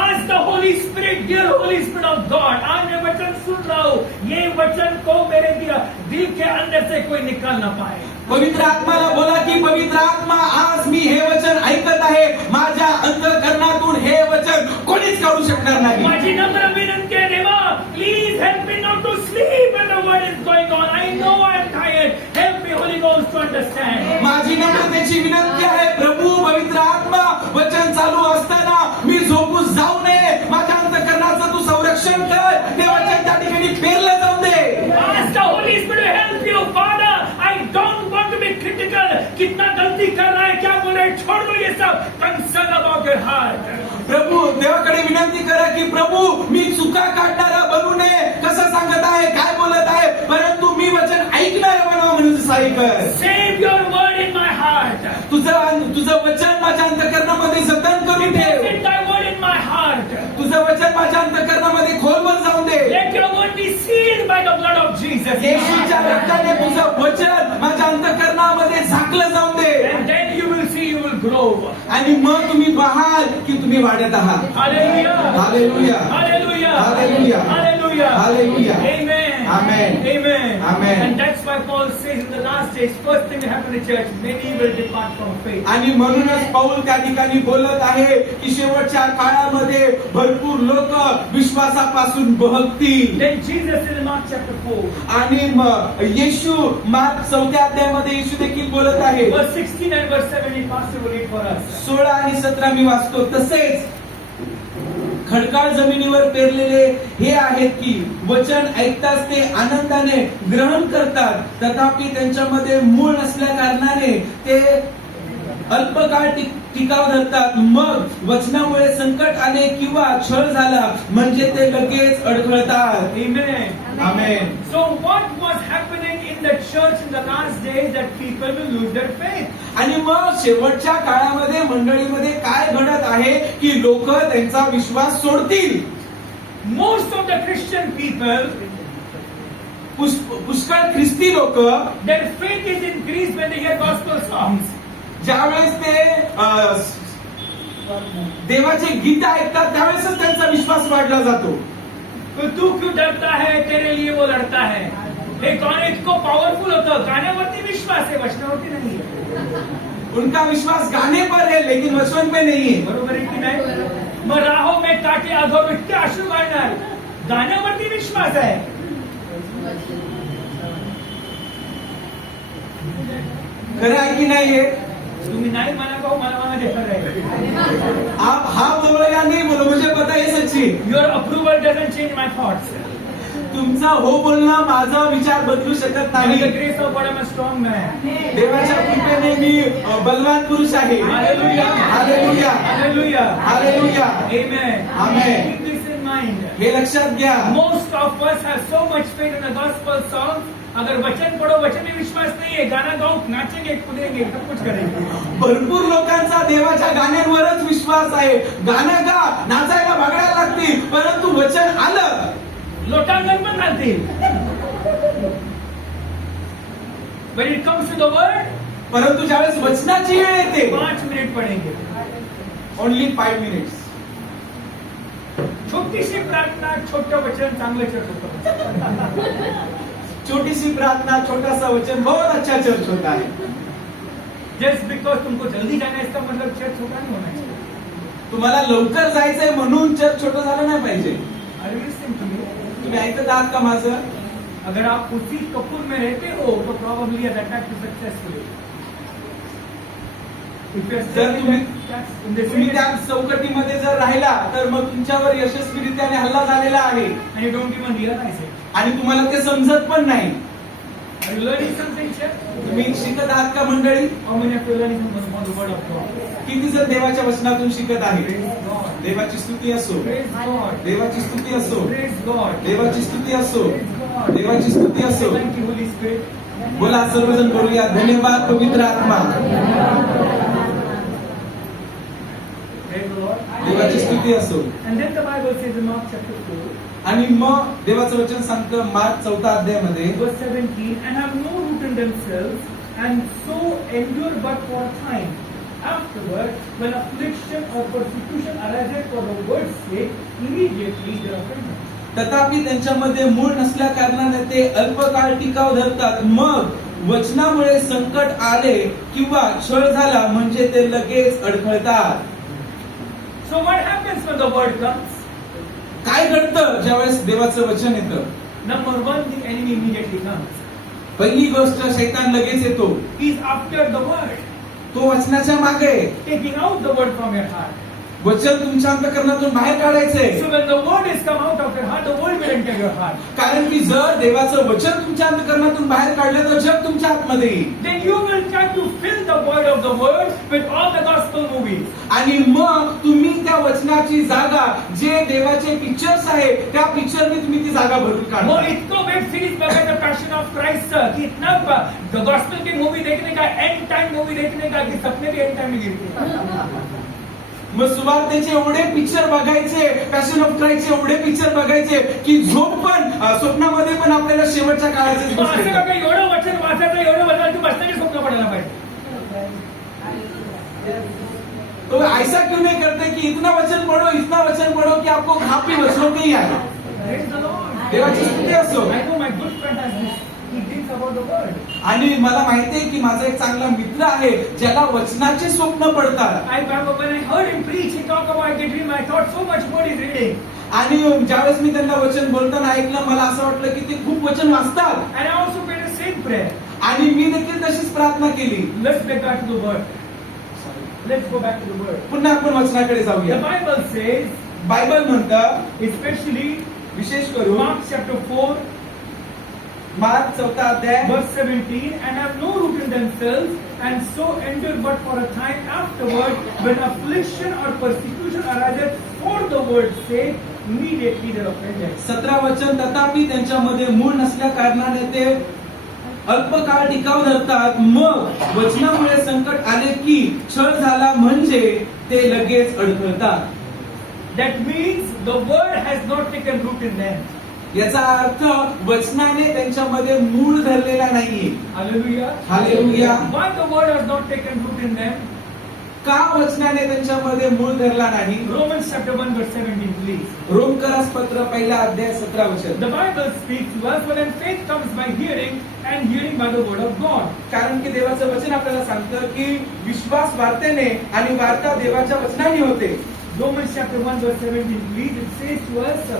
Ask the Holy Spirit, dear Holy Spirit of God, आज मैं वचन सुन रहा हूँ, ये वचन को मेरे दिल के अंदर से कोई निकाल ना पाए. पवित्र आत्माला बोला की पवित्र आत्मा, आज मी हे वचन ऐकत आहे, माझ्या अंतःकरणातून हे वचन कोणीच काढू शकणार नाही. माझी नम्र विनंती आहे, देवा, please help me not to sleep when the word is going on. I know I am tired. Help me, Holy Ghost, to understand. माझी नम्रतेची विनंती आहे, प्रभू पवित्र आत्मा, वचन चालू असताना मी झोपू जाऊ नये, माझ्या अंतःकरणाचं तू संरक्षण कर, ते वचन त्या ठिकाणी पेरलं जाऊ दे. Ask the Holy Spirit to help you, Father. I don't want to be critical. कितना गलती कर रहा है, क्या बोल रहा है, छोड़ दो ये सब. Concern about your heart. प्रभू, देवाकडे विनंती करा की प्रभू, मी चुका काढणारा बनू नये, कसं सांगत आहे, काय बोलत आहे, परंतु मी वचन ऐकणार बनावं म्हणून सहाय्य कर. Save your word in my heart. तुझं वचन माझ्या अंतःकरणामध्ये जतन करून ठेव. Deposit thy word in my heart. तुझं वचन माझ्या अंतःकरणामध्ये खोलवर जाऊन दे. Let your word be sealed by the blood of Jesus. येशूच्या रक्ताने तुझं वचन माझ्या अंतःकरणामध्ये झाकलं जाऊन दे. And then you will see, you will grow. आणि मग तुम्ही पाहाल की तुम्ही वाढत आहात. Hallelujah. Hallelujah. Hallelujah. Hallelujah. Hallelujah. Hallelujah. Amen. Amen. Amen. Amen. And that's why Paul says in the last days, first thing will happen in the church, many will depart from faith. आणि म्हणूनच पौल त्या ठिकाणी बोलत आहे की शेवटच्या काळामध्ये भरपूर लोक विश्वासापासून बहकतील. Then Jesus in Mark chapter 4, आणि येशू मार्क 4 अध्यायामध्ये येशू देखील बोलत आहे. verse 16 and verse 17, Pastor will read for us. 16 आणि 17 मी वाचतो. तसेच खडकाळ जमिनीवर पेरलेले हे आहेत की वचन ऐकताच ते आनंदाने ग्रहण करतात, तथापि त्यांच्यामध्ये मूळ नसल्या कारणाने ते अल्पकाळ टिकाव धरतात. मग वचनामुळे संकट आले किंवा छळ झाला म्हणजे ते लगेच अडखळतात. Amen. Amen. So what was happening in the church in the last days that people will lose their faith? आणि मग शेवटच्या काळामध्ये मंडळीमध्ये काय घडत आहे की लोक त्यांचा विश्वास सोडतील. Most of the Christian people, पुष्कळ ख्रिस्ती लोक their faith is increased when they hear gospel songs. ज्यावेळेस ते देवाचे गीत ऐकतात त्यावेळेसच त्यांचा विश्वास वाढला जातो. तो तू क्यों डरता है, तेरे लिए वो लड़ता है. हे गाणं इतकं पॉवरफुल होतं. गाण्यावरती विश्वास आहे, वचनावरती नाही. उनका विश्वास गाने पर है लेकिन वचन पे नहीं है. बरोबर आहे की नाही? मग राहो में काटे अगो इतके अश्रू गाणार. गाण्यावरती विश्वास आहे. खरं आहे की नाही हे? तुम्ही नाही म्हणा भाऊ, मला म्हणायचे खरं आहे. आप हाँ बोलो या नहीं बोलो, मुझे पता है सच्ची. Your approval doesn't change my thoughts. तुमचा हो बोलणं माझा विचार बदलू शकत By नाही. the grace of God, I'm a strong man. देवाच्या कृपेने मी बलवान पुरुष आहे. Hallelujah. Hallelujah. Hallelujah. Hallelujah. Amen. Amen. Keep this in mind. हे लक्षात घ्या. Most of us have so much faith in the gospel songs. अगर वचन पढ़ो, वचन में विश्वास नहीं है, गाना गाओ, नाचेंगे, कूदेंगे, सब कुछ करेंगे. भरपूर लोकांचा देवाच्या गाण्यांवरच विश्वास आहे. गाणं गा, नाचायला बघायला लागतील, परंतु वचन आलं लोटांगण पण घालतील. When it comes to the word, परंतु ज्यावेळेस वचनाची वेळ येते 5 मिनिट पढ़ेंगे. Only 5 minutes. छोटीशी प्रार्थना, छोटं वचन, चांगलं चर्च होतं. छोटीसी प्रार्थना, छोटासा वचन, बहुत अच्छा चर्च होता है. जस्ट बिकॉज तुमको जल्दी जाना है इसका मतलब चर्च छोटा नहीं होना चाहिए. तुम्हाला लवकर जायचंय म्हणून चर्च छोटं झालं नाही पाहिजे. Are you listening to me? तुम्ही ऐकत आहात का माझं? अगर आप उसी कपूर में रहते हो तो probably at that time you successful. If you are जर still in the तुम्ही त्या चौकटीमध्ये जर राहिला तर मग तुमच्यावर यशस्वीरित्याने हल्ला झालेला आहे and you don't even realize it. आणि तुम्हाला ते समजत पण नाही. Are you learning something, church? तुम्ही शिकत आहात का मंडळी? How many of you are learning from the word of God? किती जण देवाच्या वचनातून शिकत आहे? Praise God. देवाची स्तुती असो. Praise God. देवाची स्तुती असो. Praise God. देवाची स्तुती असो. Praise God. देवाची स्तुती असो. Thank you, Holy Spirit. बोला सर्वजण बोलूया, धन्यवाद पवित्र आत्मा. Praise the Lord. देवाची स्तुती असो. And then the Bible says in Mark chapter 4, आणि मग देवाचं वचन सांगतं mark 4 अध्यायामध्ये verse 17, and have no root in themselves, and so endure but for a time. Afterward, when affliction or persecution arises for the word's sake, immediately they are offended. तथापि त्यांच्यामध्ये मूळ नसल्या कारणाने ते अल्पकाळ टिकाव धरतात. मग वचनामुळे संकट आले किंवा छळ झाला म्हणजे ते लगेच अडखळतात. So what happens when the word comes? काय घडतं ज्यावेळेस देवाचं वचन येतं? Number one, the enemy immediately comes. पहिली गोष्ट, शैतान लगेच येतो. He's after the word, तो वचनाच्या मागे taking out the word from your heart. वचन तुमच्या अंतःकरणातून बाहेर काढायचंय. So when the word is come out of your heart, the world will enter your heart. कारण की जर देवाचं वचन तुमच्या अंतःकरणातून बाहेर काढलं तर जग तुमच्या आतमध्ये येईल. Then you will try to fill the void of of the word with all the gospel movies. आणि मग तुम्ही त्या वचनाची जागा जे देवाचे पिक्चर्स आहे त्या पिक्चरने तुम्ही ती जागा भरून मग काढता. इतकं वेब सिरीज बघायचं पॅशन ऑफ क्राइस्टचं की इतना गॉस्पेल की मूवी देखने का, एंड टाइम मूवी देखने का की सपने भी एंड टाइम में गिरते. मग सुवार्तेचे एवढे पिक्चर बघायचे, पॅशन ऑफ क्राइस्टचे एवढे पिक्चर बघायचे की झोप पण स्वप्नामध्ये पण आपल्याला शेवटच्या काळाचे मग असं का एवढं वचन वाचायचं, एवढं वाचायचं की बसण्याची स्वप्न पडायला पाहिजे. तो ऐसा क्यों नहीं करते कि इतना वचन पढ़ो कि आपको काफी वचनों के ही आए. Praise the Lord. देवाची स्तुती असो. I know my good friend has this. He thinks about the word. आणि मला माहितीये की माझा एक चांगला मित्र आहे ज्याला वचनाचे स्वप्न पडतात. I remember when I heard him preach, he talked about the dream. I thought so much what he's reading. आणि ज्यावेळेस मी त्यांना वचन बोलताना ऐकलं मला असं वाटलं की ते खूप वचन वाचतात. And I also prayed the same prayer. आणि मी देखील तशीच प्रार्थना केली. Let's get back to the word. Let's go back to the word. पुन्हा आपण वचनाकडे The जाऊया. Bible says, बायबल म्हणतं, especially विशेष करून Mark chapter 4, मार्क 4 अध्याय verse 17, and have no root in themselves, and so endure but for a time afterward, when affliction or persecution arises for the word's sake, immediately they are offended. 17 वचन, तथापि त्यांच्यामध्ये मूळ नसल्या कारणाने ते अल्पकाळ टिकाव धरतात, मग वचनामुळे संकट आले की छळ झाला म्हणजे ते लगेच अडखळतात. That means the word has not taken root in them. याचा अर्थ वचनाने त्यांच्यामध्ये मूळ धरलेला नाहीये. Hallelujah. Hallelujah. Why the word has not taken root in them? का वचनाने त्यांच्यामध्ये मूळ धरला नाही? Romans chapter 1 verse 17, please. रोमकरास पत्र 1 अध्याय 17 वचन. The Bible speaks to us, when faith comes by hearing, and hearing by the word of God. कारण की देवाचं वचन आपल्याला सांगतं की विश्वास वार्तेने आणि वार्ता देवाच्या वचनाने होते. Romans chapter 1 verse 17, please. It says to us,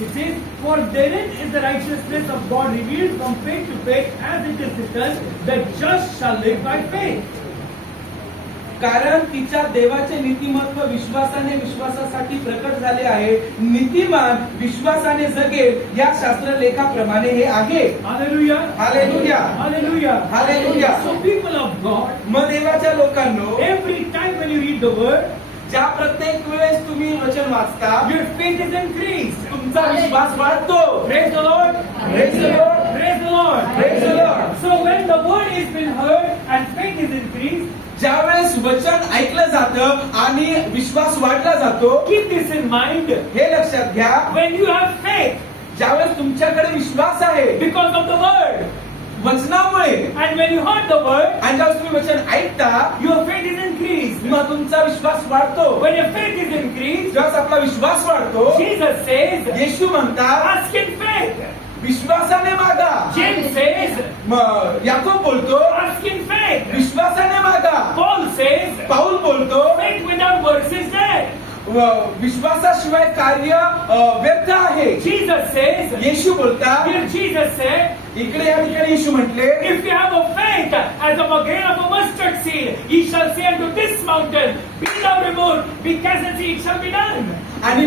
it says, for therein is the righteousness of God revealed from faith to faith, as it is written, the just shall live by faith. कारण तिच्या देवाचे नीतिमत्व विश्वासासाठी प्रकट झाले आहे. नीतिमान विश्वासाने जगेल या शास्त्रलेखाप्रमाणे हे आहे. Hallelujah. Hallelujah. Hallelujah. Hallelujah. So people of God, मग देवाच्या लोकांनो, every time when you read the word, ज्या प्रत्येक वेळेस तुम्ही वचन वाचता your faith is increased. तुमचा विश्वास वाढतो. Praise the Lord. Praise the Lord. Praise the Lord. Praise the Lord. So when the word is been heard and faith is increased, ज्यावेळेस वचन ऐकलं जातं आणि विश्वास वाढला जातो, keep this in mind. हे लक्षात घ्या. When you have faith ज्यावेळेस तुमच्याकडे विश्वास आहे because of the word, वचनामुळे, and when you heard the word, आणि ज्यावेळेस तुम्ही वचन ऐकता your faith is increased. मग तुमचा विश्वास वाढतो. When your faith is increased, ज्यावेळेस आपला विश्वास वाढतो, Jesus says, येशू म्हणतात ask in faith. विश्वासाने मागा. James says, मग याकोब बोलतो ask in faith. विश्वासाने मागा. Paul says, पाऊल बोलतो faith without works is dead. विश्वासाशिवाय कार्य व्यर्थ आहे. Jesus says, येशू बोलतात, here Jesus said, इकडे या ठिकाणी येशू म्हटले, if you have a faith as of a grain of a mustard seed, ye shall say unto this mountain, be thou removed, be cast into the sea, it shall be done. आणि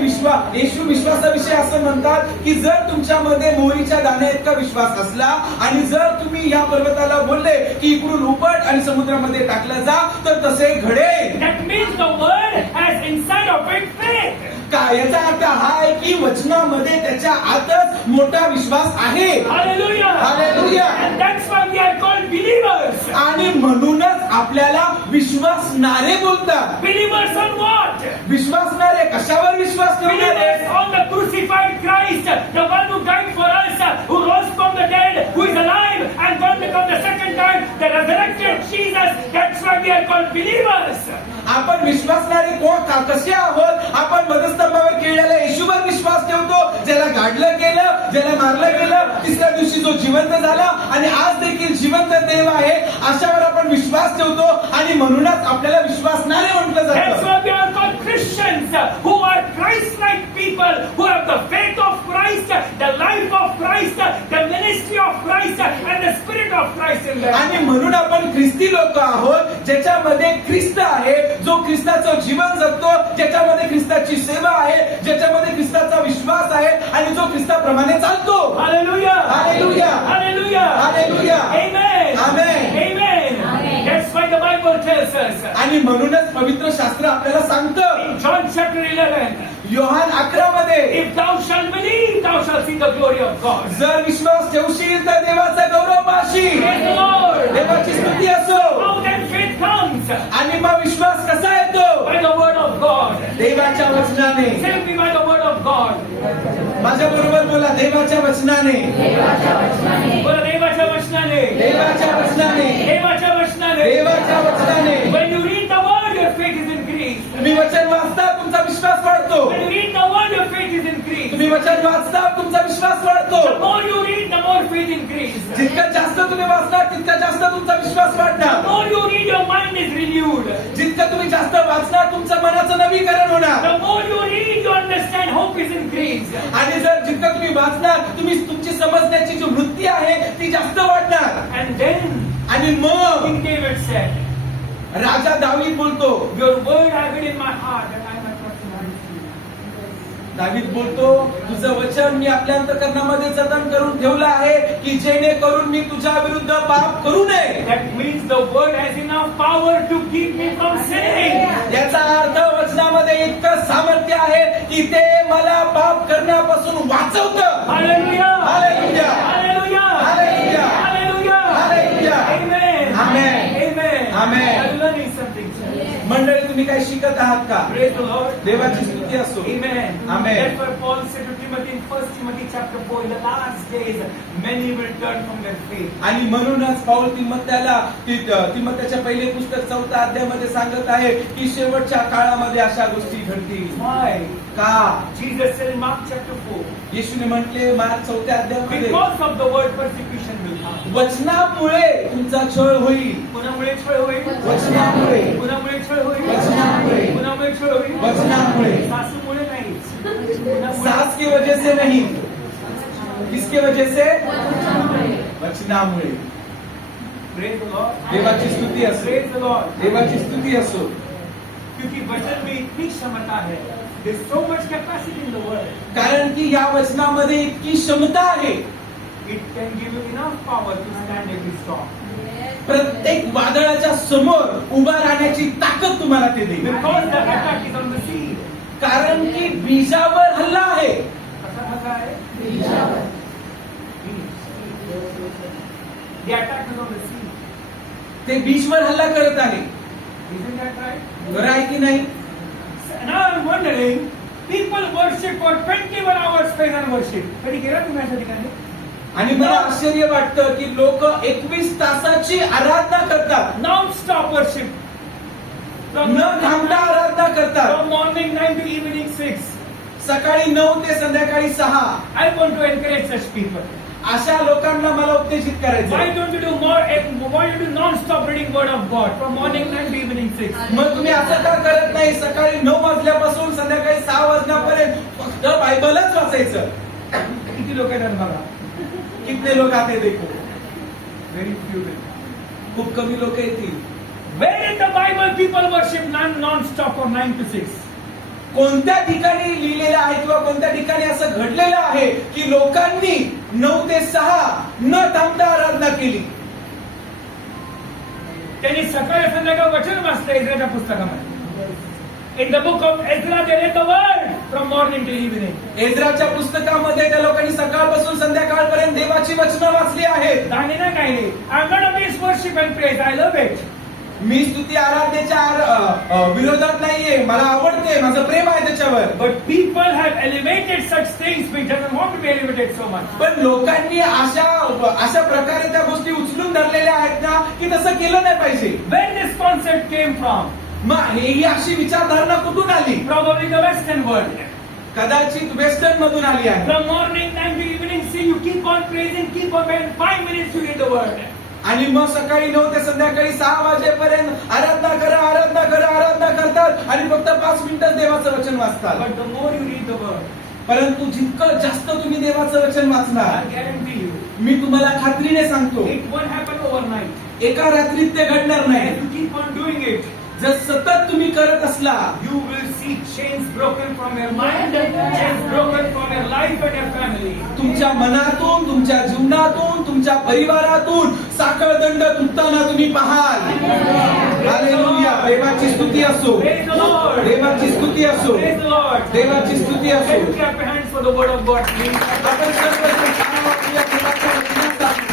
येशू विश्वासाविषयी असं म्हणतात की जर तुमच्यामध्ये मोहरीच्या दाण्या इतका विश्वास असला आणि जर तुम्ही या पर्वताला बोलले की इकडून उपट आणि समुद्रामध्ये टाकलं जा तर तसे घडेल. That means the word has inside of it faith. का याचा अर्थ हा आहे की वचनामध्ये त्याच्या आतच मोठा विश्वास आहे. Hallelujah. Hallelujah. And that's why we are called believers. आणि म्हणूनच आपल्याला विश्वासणारे बोलतात. Believers on what? विश्वासणारे कशावर विश्वास Believers ठेवणारे? on the crucified Christ, the one who died for us, who rose from the dead, who is alive and going to come the second time, the resurrected Jesus. That's why we are called believers. आपण विश्वासणारे कसे आहोत? आपण मधस्तंभावर केलेल्या येशूवर विश्वास ठेवतो, ज्याला गाडलं गेलं, ज्याला मारलं गेलं, तिसऱ्या दिवशी जो जिवंत झाला आणि आज देखील जिवंत देव आहे, अशावर आपण विश्वास ठेवतो आणि म्हणूनच आपल्याला विश्वासणारे म्हटलं That's जातं. why we are called Christians, who are Christ-like people, who have the faith of Christ, the life of Christ, the ministry of Christ, and the spirit of Christ in them. आणि म्हणून आपण ख्रिस्ती लोक आहोत, ज्याच्यामध्ये ख्रिस्त आहे, जो ख्रिस्ताचं जीवन जगतो, ज्याच्यामध्ये ख्रिस्ताची सेवा आहे, ज्याच्यामध्ये ख्रिस्ताचा विश्वास आहे आणि जो ख्रिस्ताप्रमाणे चालतो. Hallelujah. Hallelujah. Hallelujah. Hallelujah. Amen. Amen. Amen. That's why the Bible tells आणि म्हणूनच पवित्र शास्त्र आपल्याला सांगतं In John chapter 11, योहान 11 मध्ये if thou shalt believe, thou shalt see the glory of God. जर विश्वास ठेवशील तर देवाचा गौरव पाहशील. Praise the Lord. देवाची स्तुती असो. How then faith comes? आणि मग विश्वास कसा येतो? By the word of God. देवाच्या वचनाने. Say me by the word of God. माझ्या बरोबर बोला, देवाच्या वचनाने. बोला देवाच्या वचनाने. देवाच्या वचनाने. देवाच्या वचनाने. देवाच्या वचनाने. When you read the word, your faith is increased. तुम्ही वचन वाचता तुमचा विश्वास वाढतो. When you read the word, your faith is increased. तुम्ही वचन वाचता तुमचा विश्वास वाढतो. The more you read, the more faith increases. जितकं जास्त तुम्ही वाचणार तितका जास्त तुमचा विश्वास The वाढणार. more you read, your mind is renewed. जितकं तुम्ही जास्त वाचणार तुमचं मनाचं नवीकरण होणार. The more you read, you understand hope is increased. आणि जर जितकं तुम्ही वाचणार तुम्ही तुमची समजण्याची जी वृत्ती आहे ती जास्त वाढणार. And then आणि मग King David said, राजा दावीद बोलतो, your word I hid in my heart that I might not sin against you. दावीद बोलतो, तुझं वचन मी आपल्या अंतःकरणामध्ये जतन करून ठेवलं आहे की जेणेकरून मी तुझ्या विरुद्ध पाप करू नये. That means the word has enough power to keep me from sinning. याचा अर्थ वचनामध्ये इतकं सामर्थ्य आहे की ते मला पाप करण्यापासून वाचवतं. Hallelujah. Hallelujah. Hallelujah. Hallelujah. Hallelujah. Hallelujah. Amen. Amen. Amen. Amen. I'm learning something. मंडळी तुम्ही काय शिकत आहात का? Praise the Lord. देवाची स्तुती असो. Amen. Amen. That's why Paul said to Timothy in 1 Timothy chapter 4, in the last days, many will turn from their faith. आणि म्हणूनच पाऊल तिमोथेच्या पहिले पुस्तक 4 अध्यायामध्ये सांगत आहे की शेवटच्या काळामध्ये अशा गोष्टी घडतील. Why? का? Jesus said in Mark chapter 4, येशूने म्हटले mark 4 अध्यायामध्ये because of the word persecution will come. वचनामुळे तुमचा छळ होईल. कुणामुळे छळ होईल? वचनामुळे. कुणामुळे छळ होईल? वचनामुळे. कुणामुळे छळ होईल? वचनामुळे. सासूमुळे नाही. कुणामुळे? सास की वजह से नहीं, किसके वजह से? वचनामुळे. Praise the Lord. देवाची स्तुती असो. Praise the Lord. देवाची स्तुती असो. क्योंकि वचन में इतनी क्षमता है. There's so much capacity in the word. कारण की या वचनामध्ये इतकी क्षमता आहे. It can give you enough power to stand every storm. प्रत्येक वादळाच्या समोर उभा राहण्याची ताकद तुम्हाला ते देईल. Because the attack is on the seed. कारण की बीजावर हल्ला आहे. कसा हल्ला आहे? The attack is on the seed. ते बीजवर हल्ला करत आहे. Isn't that right? बरं आहे की नाही? Now I'm wondering, people worship for 21 hours praise and worship. कधी केला तुम्ही अशा ठिकाणी? आणि मला आश्चर्य वाटतं की लोक 21 तासाची आराधना करतात. Non-stop worship. न थांबता आराधना करतात. From morning 9 to evening 6. सकाळी 9 ते संध्याकाळी 6. I want to encourage such people. अशा लोकांना मला उत्तेजित Why करायचं. don't you do more? Why don't you non-stop reading Word of God from morning 9 to evening 6? मग तुम्ही असं का करत नाही? सकाळी 9 वाजल्यापासून संध्याकाळी 6 वाजण्यापर्यंत फक्त बायबलच वाचायचं. किती लोक येतात बघा. कितने लोक आते देखो? Very few. खूप कमी लोक येतील. Where in the Bible people worship non-stop from 9 to 6? कोणत्या ठिकाणी लिहिलेलं आहे किंवा कोणत्या ठिकाणी असं घडलेलं आहे की लोकांनी 9 ते 6 न थांबता आराधना केली? त्यांनी सकाळी संध्याकाळ वचन वाचलं इस्रायलच्या पुस्तकामध्ये. In the book of Ezra they read the word from morning till evening. एज्राच्या पुस्तकामध्ये त्या लोकांनी सकाळपासून संध्याकाळपर्यंत देवाची वचनं वाचली आहेत. गाणी नाही गायली. I'm gonna miss worship and praise. I love it. मी स्तुती आराधनेच्या विरोधात नाहीये. मला आवडते. माझं प्रेम आहे त्याच्यावर. But people have elevated such things which doesn't want to be elevated so much. पण लोकांनी अशा प्रकारे त्या गोष्टी उचलून धरलेल्या आहेत ना की तसं केलं नाही पाहिजे. Where this concept came from? मग ही अशी विचारधारणा कुठून आली? Probably the Western world. कदाचित वेस्टर्न मधून आली आहे. From morning 9 to evening 6 you keep on praising, keep on praying. 5 minutes to read the word. आणि मग सकाळी 9 ते संध्याकाळी 6 वाजेपर्यंत आराधना करतात आणि फक्त 5 मिनिटं देवाचं वचन वाचतात. But the more you read the word, परंतु जितकं जास्त तुम्ही देवाचं वचन वाचणार, I guarantee you, मी तुम्हाला खात्रीने सांगतो, it won't happen overnight. एका रात्रीत ते घडणार नाही. As you keep on doing it, जर सतत तुम्ही करत असला, you will see chains broken from your mind, chains broken from your life and your family. तुमच्या मनातून, तुमच्या जीवनातून, तुमच्या तुमच्या परिवारातून साखळदंड तुटताना तुम्ही पाहाल. हालेलुया. देवाची स्तुती असो. Praise the Lord. देवाची स्तुती असो. Praise the Lord. देवाची स्तुती असो. Let's clap your hands for the word of God, please. आपण सर्वजण छान वाटूया देवाच्या वचनासाठी.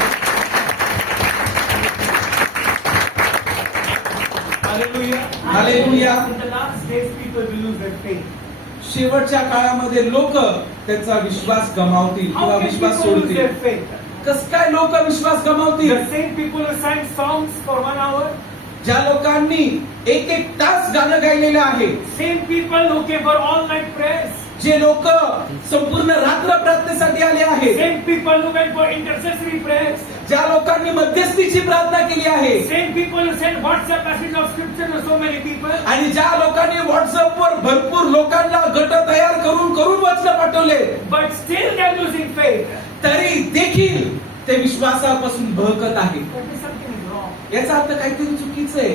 Hallelujah. Hallelujah. In the last days, people will lose their faith. शेवटच्या काळामध्ये लोक त्यांचा विश्वास गमावतील किंवा How can Vishwas people lose सोडतील. their faith? कस काय लोक विश्वास गमावतील? The same people who sang songs for 1 hour, ज्या लोकांनी एक तास गाणं गायलेलं आहे, same people who came for all night prayers, जे लोक संपूर्ण रात्र प्रार्थनेसाठी आले आहेत, same people who went for intercessory prayers, ज्या लोकांनी मध्यस्थीची प्रार्थना केली आहे, same people who sent WhatsApp message of scripture to so many people, आणि ज्या लोकांनी व्हॉट्सअपवर भरपूर लोकांना गट तयार करून वचन पाठवले, but still they are losing faith. तरी देखील ते विश्वासापासून बहकत आहे. That means something is wrong. याचा अर्थ काहीतरी चुकीचं आहे.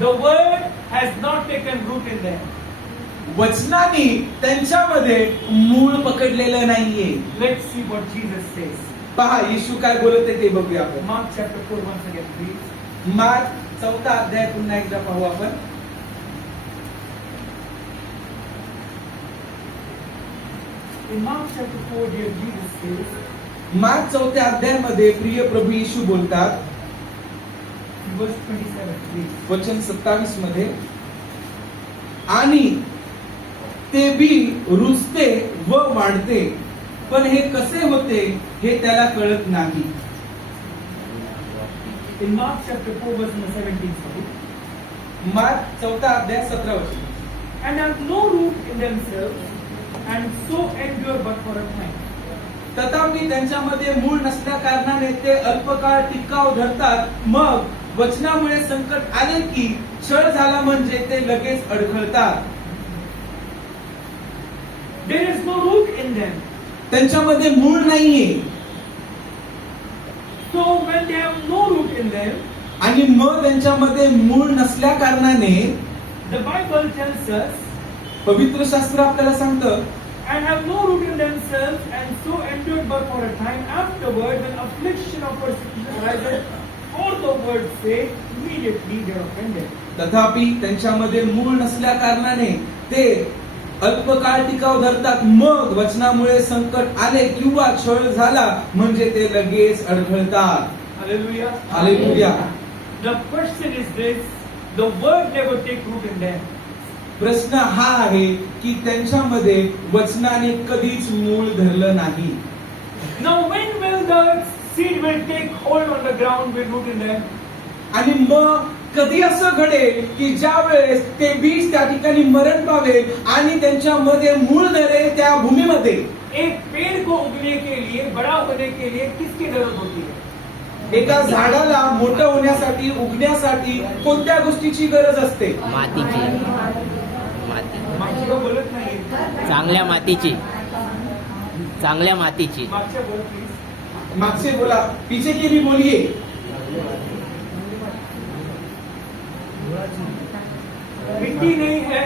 The word has not taken root in them. वचनाने त्यांच्यामध्ये मूळ पकडलेलं नाहीये. Let's see what Jesus says. पहा येशू काय बोलत आहे ते बघूया आपण. Mark chapter 4 once again, please. Mark 4 अध्याय पुन्हा एकदा पाहू आपण. In Mark chapter 4, dear Jesus says, mark 4 अध्यायामध्ये प्रिय प्रभू येशू बोलतात. in verse 27, please. वचन 27 मध्ये, आणि ते बी रुजते व वाढते, पण हे कसे होते हे त्याला कळत नाही. In Mark chapter 4, verse number 17, sorry. Mark 4 अध्याय 17 वचन. And have no root in themselves, and so endure but for a time. तथापि त्यांच्यामध्ये मूळ नसल्या कारणाने ते अल्पकाळ टिकाव धरतात, मग वचनामुळे संकट आले की छळ झाला म्हणजे ते लगेच अडखळतात. There is no root in them. त्यांच्यामध्ये मूळ नाहीये, So when they have no root in them, आणि मग त्यांच्यामध्ये मूळ नसल्या कारणाने the Bible tells us, पवित्र शास्त्र आपल्याला सांगतं, and have no root in themselves, and so endure but for a time. Afterward, when affliction or persecution arises for the word's sake, immediately they are offended. तथापि त्यांच्यामध्ये मूळ नसल्या कारणाने ते अल्पकाळ टिकाव धरतात, मग वचनामुळे संकट आले किंवा छळ झाला म्हणजे ते लगेच अडखळतात. Hallelujah. Hallelujah. The question is this: the word never take root in them. प्रश्न हा आहे की त्यांच्यामध्ये वचनाने कधीच मूळ धरलं नाही. Now, when will the seed will take hold on the ground with root in them? आणि मग कधी असं घडेल की ज्या वेळेस ते बीज त्या ठिकाणी मरण पावेल आणि त्यांच्यामध्ये मूळ धरेल त्या भूमीमध्ये. एक पेड़ को उगने के लिए, बड़ा होने के लिए किसकी जरूरत होती है? एका झाडाला मोठं होण्यासाठी, उगण्यासाठी कोणत्या गोष्टीची गरज असते? मातीची. माती. मागच्या बोलत नाही. चांगल्या मातीची. चांगल्या मातीची. मागच्या बोल प्लीज. मागसे बोला, पीछे की भी बोलिए. मिट्टी नहीं है.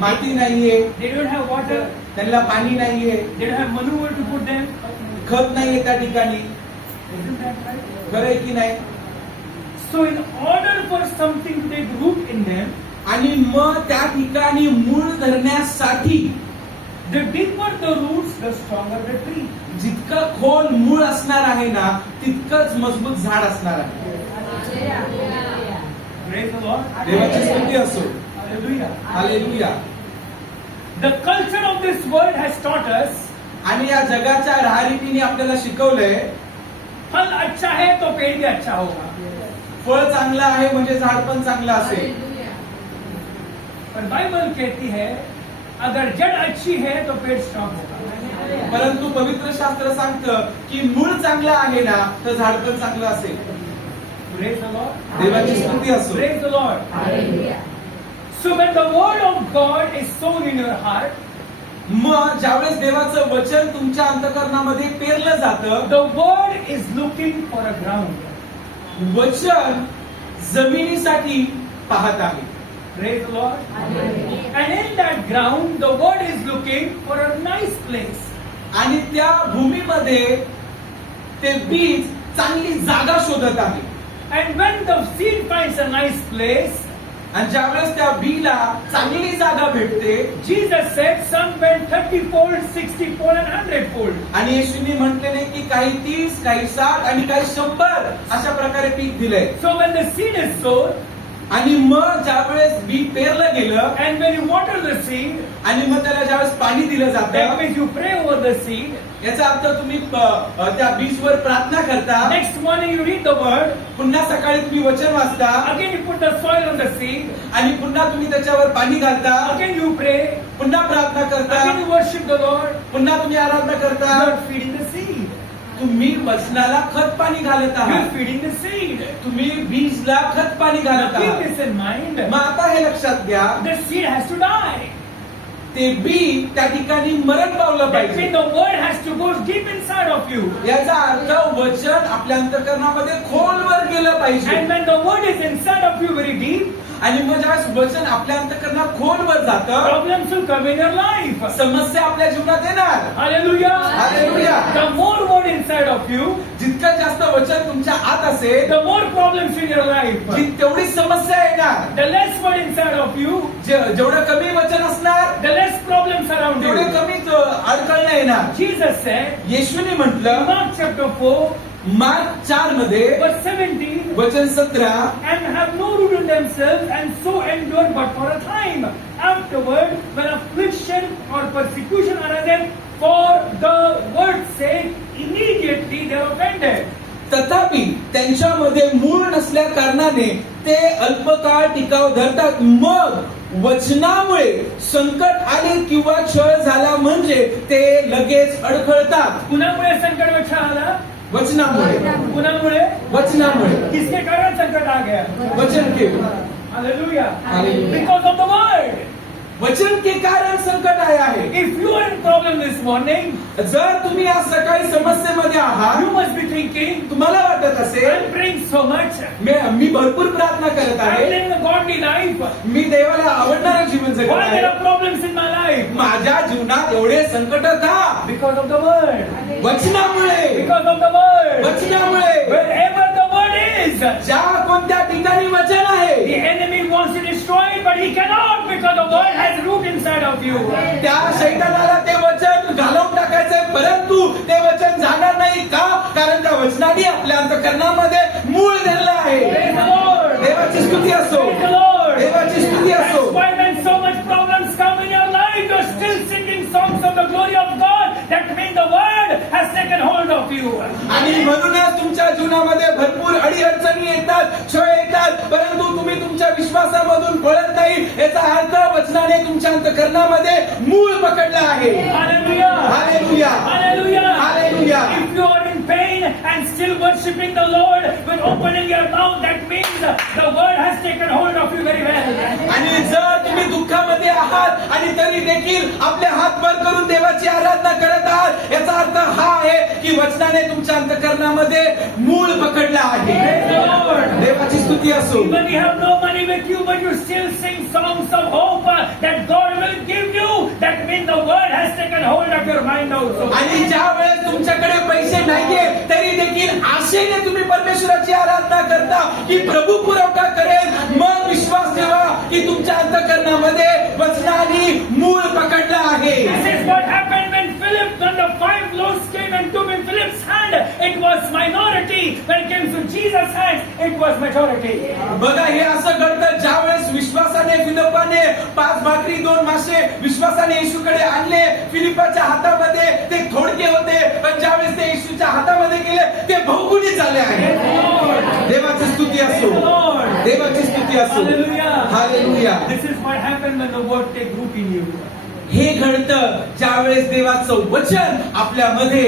माती नाहीये, They don't have water. त्यांना पाणी नाहीये, They don't have manure to put them. खत नाहीये त्या ठिकाणी. Isn't that right? खरं आहे की नाही? So in order for something to take root in them, आणि मग त्या ठिकाणी मूळ धरण्यासाठी the deeper the roots, the stronger the tree. जितकं खोल मूळ असणार आहे ना, तितकंच मजबूत झाड असणार आहे. Praise the Lord. देवाची स्तुती असो. Hallelujah. Hallelujah. The culture of this world has taught us, आणि या जगाच्या राहरीतीने आपल्याला शिकवलंय, फल अच्छा है तो पेड़ भी अच्छा होगा. फळ चांगलं आहे म्हणजे झाड पण चांगलं असेल. पर बाइबल कहती है, अगर जड़ अच्छी है तो पेड़ स्ट्रांग होगा. परंतु पवित्र शास्त्र सांगतं की मूळ चांगलं आहे ना, तर झाड पण चांगलं असेल. Praise the Lord. देवाची स्तुती असो. Praise the Lord. So when the word of God is sown in your heart, मग ज्यावेळेस देवाचं वचन तुमच्या अंतःकरणामध्ये पेरलं जातं, the word is looking for a ground. वचन जमिनीसाठी पाहत आहे. Praise the Lord. And in that ground, the word is looking for a nice place. आणि त्या भूमीमध्ये ते बीज चांगली जागा शोधत आहे. And when the seed finds a nice place, आणि ज्यावेळेस त्या बीला चांगली जागा भेटते, Jesus said some went 30-fold, 60-fold and 100-fold. आणि येशूंनी म्हटलेले की काही 30, काही 60 आणि काही 100 अशा प्रकारे पीक दिलंय. So when the seed is sown, आणि मग ज्यावेळेस बी पेरलं गेलं and when you water the seed, आणि मग त्याला ज्यावेळेस पाणी दिलं that जातं, means you pray over the seed. याचा अर्थ तुम्ही त्या बीजवर प्रार्थना करता, Next morning you read the word. पुन्हा सकाळी तुम्ही वचन वाचता, Again you put the soil on the seed. आणि पुन्हा तुम्ही त्याच्यावर पाणी घालता, Again you pray. पुन्हा प्रार्थना करता, Again you worship the Lord. पुन्हा तुम्ही आराधना You करता. are feeding the seed. तुम्ही वचनाला खत पाणी घालत You are आहात. feeding the seed. तुम्ही बीजला खत पाणी घालत Now keep आहात. this in mind. मग आता हे लक्षात घ्या, The seed has to die. ते बी त्या ठिकाणी मरण पावलं That पाहिजे. means the word has to go deep inside of you. याचा अर्थ वचन आपल्या अंतःकरणामध्ये खोलवर गेलं पाहिजे. And when the word is inside of you very deep, आणि मग ज्यावेळेस वचन आपल्या अंतःकरणात खोलवर जातं, problems will come in your life. समस्या आपल्या जीवनात येणार. Hallelujah. Hallelujah. The more word inside of you, जितकं जास्त वचन तुमच्या आत असेल, the more problems in your life. तेवढी समस्या येणार. The less word inside of you, जेवढं कमी वचन असणार, the less problems around तेवढे you. कमीच अडकळणं येणार. Jesus said, येशूने in म्हटलं Mark chapter 4, मार्क 4 मध्ये verse 17, वचन 17, and have no root in themselves, and so endure but for a time. Afterward, when affliction or persecution arises for the word's sake, immediately they are offended. तथापि त्यांच्यामध्ये मूळ नसल्या कारणाने ते अल्पकाळ टिकाव धरतात. मग वचनामुळे संकट आले किंवा छळ झाला म्हणजे ते लगेच अडखळतात. कुणामुळे संकट में छा आला? वचनामुळे, कुणामुळे? वचनामुळे, किसके कारण संकट आ गया? वचन के, Hallelujah. Hallelujah. Because of the word. वचन के कारण संकट आए आहे. If you are in problem this morning, जर तुम्ही आज सकाळी समस्येमध्ये आहात, you must be thinking, तुम्हाला वाटत असेल I'm praying so much. मी भरपूर प्रार्थना करत I'm आहे, living a godly life. मी देवाला आवडणारं जीवन जगत Why there आहे, are problems in my life? माझ्या जीवनात एवढे संकट का? Because of the word. वचनामुळे, Because of the word. वचनामुळे. Wherever the word is, ज्या कोणत्या ठिकाणी वचन आहे, the enemy wants to destroy it, but he cannot because the word has root inside of you. त्या शैतानाला ते वचन घालवून टाकायचंय, परंतु ते वचन जाणार नाही का? कारण त्या वचनाने आपल्या अंतःकरणामध्ये मूळ धरलं आहे. Praise the Lord. देवाची स्तुती असो, Praise the Lord. देवाची स्तुती That's असो. why when so much problems come in your life, you're still singing songs of the glory of God. That means the word has taken hold of you. आणि म्हणूनच तुमच्या जीवनामध्ये भरपूर अडीअडचणी येतात, छळ येतात, परंतु तुम्ही तुमच्या विश्वासामधून पळत नाही. याचा अर्थ वचनाने तुमच्या अंतःकरणामध्ये मूळ पकडलं आहे. Hallelujah. Hallelujah, Hallelujah. Hallelujah. If you are in pain and still worshiping the Lord with opening your mouth, that means the word has taken hold of you very well. आणि जर तुम्ही दुःखामध्ये आहात आणि तरी देखील आपले हात वर करून देवाची आराधना करत आहात, याचा अर्थ हा आहे की वचनाने तुमच्या अंतःकरणामध्ये मूळ पकडलं आहे. Praise the Lord. देवाची स्तुती असो. Even you have no money with you, but you still sing songs of hope that God will give you. That means the word has taken hold of your mind also. आणि ज्या वेळेस तुमच्याकडे पैसे नाहीये तरी देखील आशेने तुम्ही परमेश्वराची आराधना करता की प्रभू पुरवठा करेल, मग विश्वास ठेवा की तुमच्या अंतःकरणामध्ये वचनाने मूळ पकडलं आहे. This is what happened when the 5 loaves came and took in Philip's hand. It was minority. When it came to Jesus' hand, it was majority. बघा, हे असं घडतं ज्या वेळेस विश्वासाने फिलिप्पाने 5 भाकरी 2 मासे विश्वासाने येशूकडे आणले. फिलिप्पाच्या हातामध्ये ते थोडके होते, पण ज्यावेळेस ते येशूच्या हातामध्ये गेले ते बहुगुणी झाले आहे. देवाची स्तुती असो, देवाची स्तुती असो. Hallelujah. Hallelujah. This is what happened when the word take root in you. हे घडतं ज्या वेळेस देवाचं वचन आपल्यामध्ये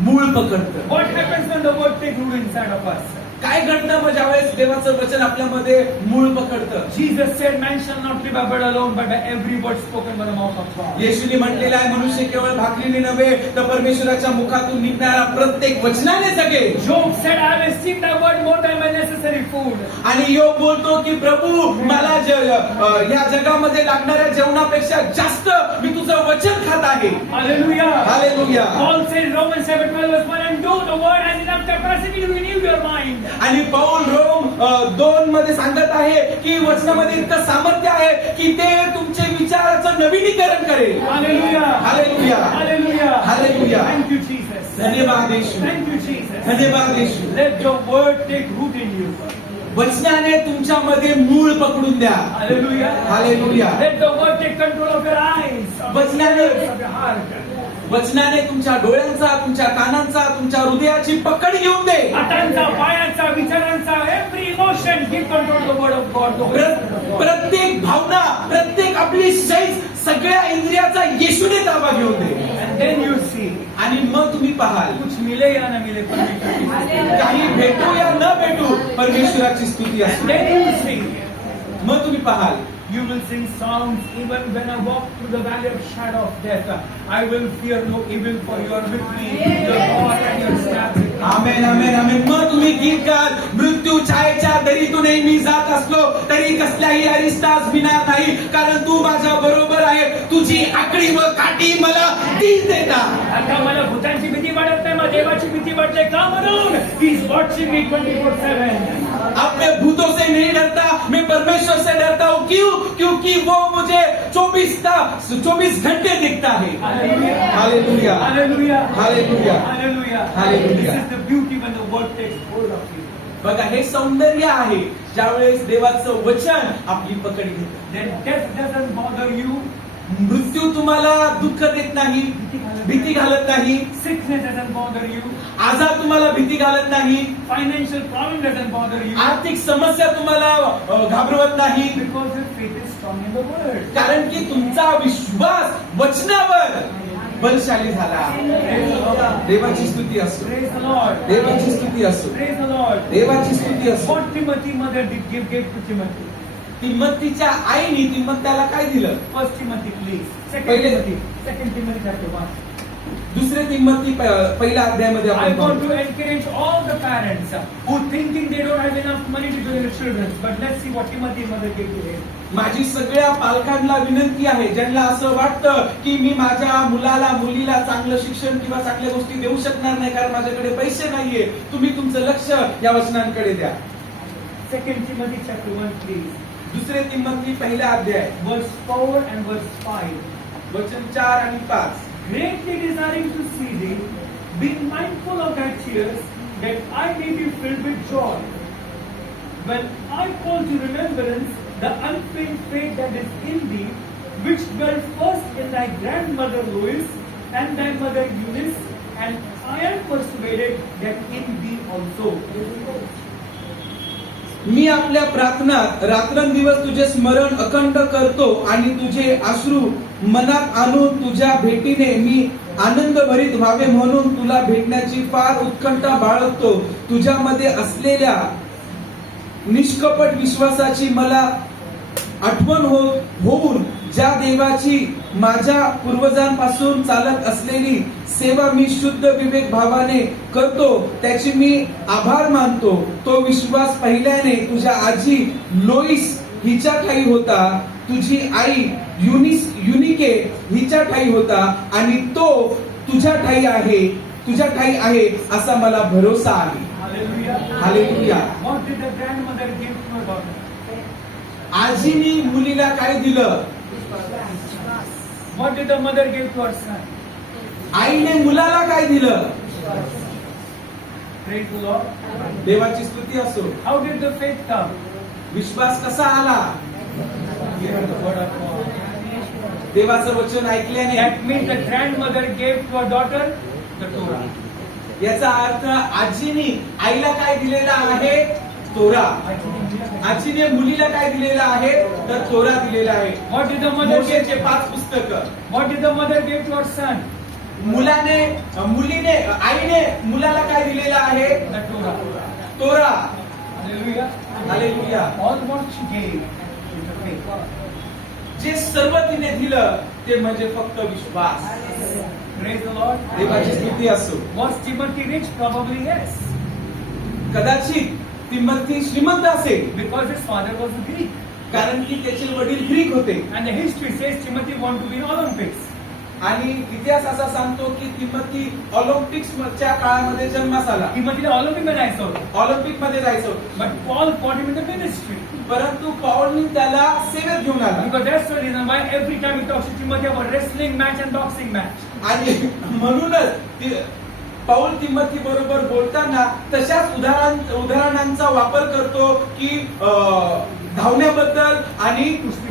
मूळ पकडतं. What happens when the word take root inside of us? काय घडतं मग ज्यावेळेस देवाचं वचन आपल्यामध्ये मूळ पकडतं? Jesus said, man shall not live by bread alone, but by every word spoken by the mouth of God. येशूने म्हटलेलं आहे, मनुष्य केवळ भाकरीने नव्हे तर परमेश्वराच्या मुखातून निघणाऱ्या प्रत्येक वचनाने जगे. Job said, I will seek thy word more than my necessary food. आणि योग बोलतो की प्रभू मला या जगामध्ये लागणाऱ्या जेवणापेक्षा जास्त मी तुझं वचन खात आहे. Hallelujah. Hallelujah. Paul says, Romans 7:12, and do the word has enough capacity to renew your mind. आणि पौल रोम 2 मध्ये सांगत आहे की वचनामध्ये इतकं सामर्थ्य आहे की ते तुमचे विचाराचं नवीनीकरण करेल. Hallelujah. Hallelujah. Hallelujah. Hallelujah. Thank you, Jesus. धन्यवाद येशू. Thank you, Jesus. धन्यवाद येशू. Let your word take root in you. वचनाने तुमच्यामध्ये मूळ पकडून द्या. Hallelujah. Hallelujah. Let the word take control of your eyes, of But your now- ears, of your heart. वचनाने तुमच्या डोळ्यांचा, तुमच्या कानांचा, तुमच्या हृदयाची पकड घेऊन दे. हातांचा, पायांचा, विचारांचा, every emotion give control to the word of God. The Holy Spirit of God. प्रत्येक भावना, प्रत्येक आपली सैज, सगळ्या इंद्रियाचा येशूने ताबा घेऊन दे. And then you see, आणि मग तुम्ही पाहाल कुछ मिले या न मिले परमेश्वर की स्तुति. काही भेटू या न भेटू परमेश्वराची स्तुती And असते. then you see, मग तुम्ही पाहाल you will sing songs even when I walk through the valley of shadow of death. I will fear no evil, for you are with me. Your rod and your staff. आमेन आमेन आमेन. मग तुम्ही गीत गाल, मृत्यू छायेच्या दरीतूनही मी जात असलो तरी कसल्याही अरिष्टास भिणार नाही, कारण तू माझ्या बरोबर आहे. तुझी आकडी व काठी मला धीर देतात. आता मला भूतांची भीती वाटत नाही, मला देवाची भीती वाटते. का म्हणून? He is watching me 24/7. अपने भूतों से नहीं डरता, मैं परमेश्वर से डरता हूँ. क्यों? क्योंकि वो मुझे 24 घंटे दिखता है. Hallelujah. Hallelujah. Hallelujah. Hallelujah. Hallelujah. Hallelujah. This is the beauty when the word takes hold of you. बघा हे सौंदर्य आहे ज्यावेळेस देवाचं वचन आपली पकड घेतं. Then death doesn't bother you. मृत्यू तुम्हाला दुःख देत नाही, भीती घालत नाही. Sickness doesn't bother you. आजार तुम्हाला भीती घालत नाही. Financial problem doesn't bother you. आर्थिक समस्या तुम्हाला घाबरवत नाही. Because your faith is strong in the word. कारण की तुमचा विश्वास वचनावर बलशाली झाला. देवाची स्तुती असो. Praise the Lord. देवाची स्तुती असो. Praise the Lord. देवाची स्तुती असो. What Timothy mother did give to Timothy? तिमोथीच्या आईने तिमोथीला काय दिलं? First Timothy, please. Second पहिले- Timothy. Second Timothy chapter 1. दुसरे तिमोथी पहिल्या अध्यायामध्ये I आपण want पाहतो. to encourage all the parents who thinking they don't have enough money to do their children. But let's see what Timothy mother gave to him. माझी सगळ्या पालकांना विनंती आहे ज्यांना असं वाटतं की मी माझ्या मुलाला मुलीला चांगलं शिक्षण किंवा चांगल्या गोष्टी देऊ शकणार नाही कारण माझ्याकडे पैसे नाहीये, तुम्ही तुमचं लक्ष या वचनांकडे द्या. Second Timothy chapter 1, please. दुसरे तिमोथी पहिला अध्याय Verse 4 and verse 5. वचन 4 आणि 5. Greatly desiring to see thee, being mindful of thy tears, that I may be filled with joy. When I call to remembrance the unfeigned faith that is in thee, which dwelt first in thy grandmother Lois and thy mother Eunice, and I am persuaded that in thee also. मी आपल्या प्रार्थनात रात्रंदिवस तुझे स्मरण अखंड करतो आणि तुझे अश्रू मनात आणून तुझ्या भेटीने मी आनंद भरीत व्हावे म्हणून तुला भेटण्याची फार उत्कंठा बाळगतो. तुझ्यामध्ये असलेल्या निष्कपट विश्वासाची मला आठवण होऊन ज्या देवाची माझ्या पूर्वजांपासून चालत असलेली सेवा मी शुद्ध विवेक भावाने करतो त्याची मी आभार मानतो. तो विश्वास पहिल्याने तुझ्या आजी लोईस हिच्या ठाई होता, तुझी आई युनिके हिच्या ठाई होता आणि तो तुझ्या ठाई आहे असा मला भरोसा आहे. Hallelujah. Hallelujah. What did the grandmother give to her daughter? आजीनी मुलीला काय दिलं? What did the mother give to her son? आईने मुलाला काय दिलं? Praise the Lord. देवाची स्तुती असो. How did the faith come? विश्वास कसा आला? Hear the word of God. देवाचं वचन ऐकल्याने. That means the grandmother gave to her daughter the Torah. याचा अर्थ आजीने आईला काय दिलेला आहे? तोरा. आजीने मुलीला काय दिलेला आहे? तर तोरा दिलेला आहे. What did the mother give? मोशेचे 5 पुस्तकं. What did the mother give to her son? आईने मुलाला काय दिलेला आहे? The Torah. तोरा. Hallelujah. Hallelujah. All what she gave is the faith. जे सर्व तिने दिलं ते म्हणजे फक्त विश्वास. Praise the Lord. देवाची स्तुती असो. Was Timothy rich? Probably yes. कदाचित तिमोथी श्रीमंत असेल, Because his father was a Greek. कारण की त्याचे वडील ग्रीक होते. And the history says Timothy wanted to be in Olympics. आणि इतिहास असा सांगतो की तिमोथी ऑलिम्पिक्सच्या काळामध्ये जन्मास आला. Timothy Olympic में जायचं होतं. ऑलिम्पिक मध्ये जायचं होतं. But Paul got him in the ministry. परंतु पौलनी त्याला सेवेत घेऊन आला. Because that's the reason why every time he talks to Timothy about wrestling match and boxing match. आणि म्हणूनच पौल तिमोथी बरोबर बोलताना तशाच उदाहरणांचा वापर करतो की धावण्याबद्दल आणि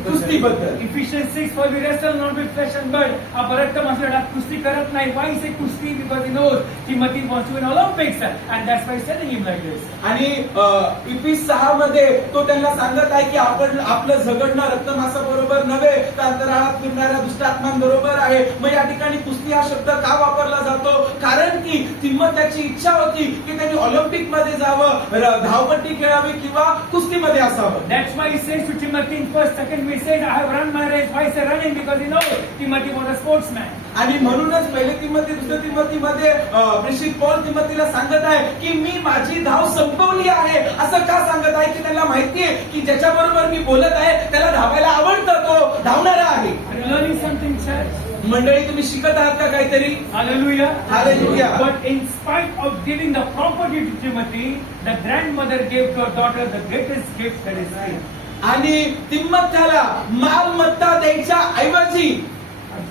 कुस्तीबद्दल. Ephesians 6, for we wrestle not with flesh and blood. आपण रक्त मांसाला कुस्ती करत नाही. Why he say कुस्ती? Because he knows Timothy wants to win Olympics, and that's why he's telling him like this. आणि इफिस 6 मध्ये तो त्यांना सांगत आहे की आपण आपलं झगडणं रक्तमांसाबरोबर नव्हे तर अंतराळात फिरणाऱ्या दुष्टात्मांबरोबर आहे. मग या ठिकाणी कुस्ती हा शब्द का वापरला जातो? कारण की तिमोथीची इच्छा होती की त्यांनी ऑलिम्पिक मध्ये जावं, धावपट्टी खेळावी किंवा कुस्तीमध्ये असावं. That's why he says to Timothy in 1 second, we say, I have run my race. Why is he running? Because he knows Timothy was a sportsman. आणि म्हणूनच पहिले तिमोथी दुसऱ्या तिमोथीमध्ये प्रेषित पौल तिमोथीला सांगत आहे की मी माझी धाव संपवली आहे. असं का सांगत आहे? की त्याला माहितीये की ज्याच्याबरोबर मी बोलत आहे त्याला धावायला आवडतं, तो धावणारा आहे. Are you learning something, church? मंडळी, तुम्ही शिकत आहात का काहीतरी? Hallelujah. Hallelujah. But in spite of giving the property to Timothy, the grandmother gave to her daughter the greatest gift, that is faith. आणि तिमोथीला मालमत्ता द्यायच्या ऐवजी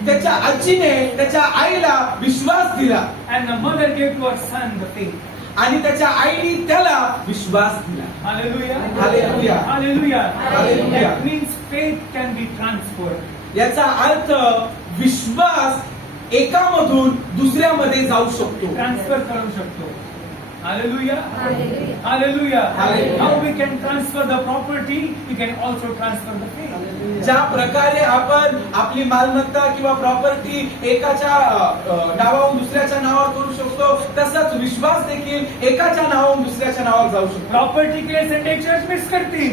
त्याच्या आजीने त्याच्या आईला विश्वास दिला. And the mother gave to her son the faith. आणि त्याच्या आईने त्याला विश्वास दिला. Hallelujah. Hallelujah. Hallelujah. Hallelujah. That means faith can be transferred. याचा अर्थ विश्वास एकामधून दुसऱ्यामध्ये जाऊ शकतो. ट्रान्सफर करू शकतो. Hallelujah. Hallelujah. Hallelujah. Hallelujah. How we can transfer the property, we can also transfer the faith. ज्या प्रकारे आपण आपली मालमत्ता किंवा प्रॉपर्टी एकाच्या नावावरून दुसऱ्याच्या नावावर करू शकतो, तसंच विश्वास देखील एकाच्या नावावरून दुसऱ्याच्या नावावर जाऊ शकतो. प्रॉपर्टी के लिए संडे चर्च मिस करती,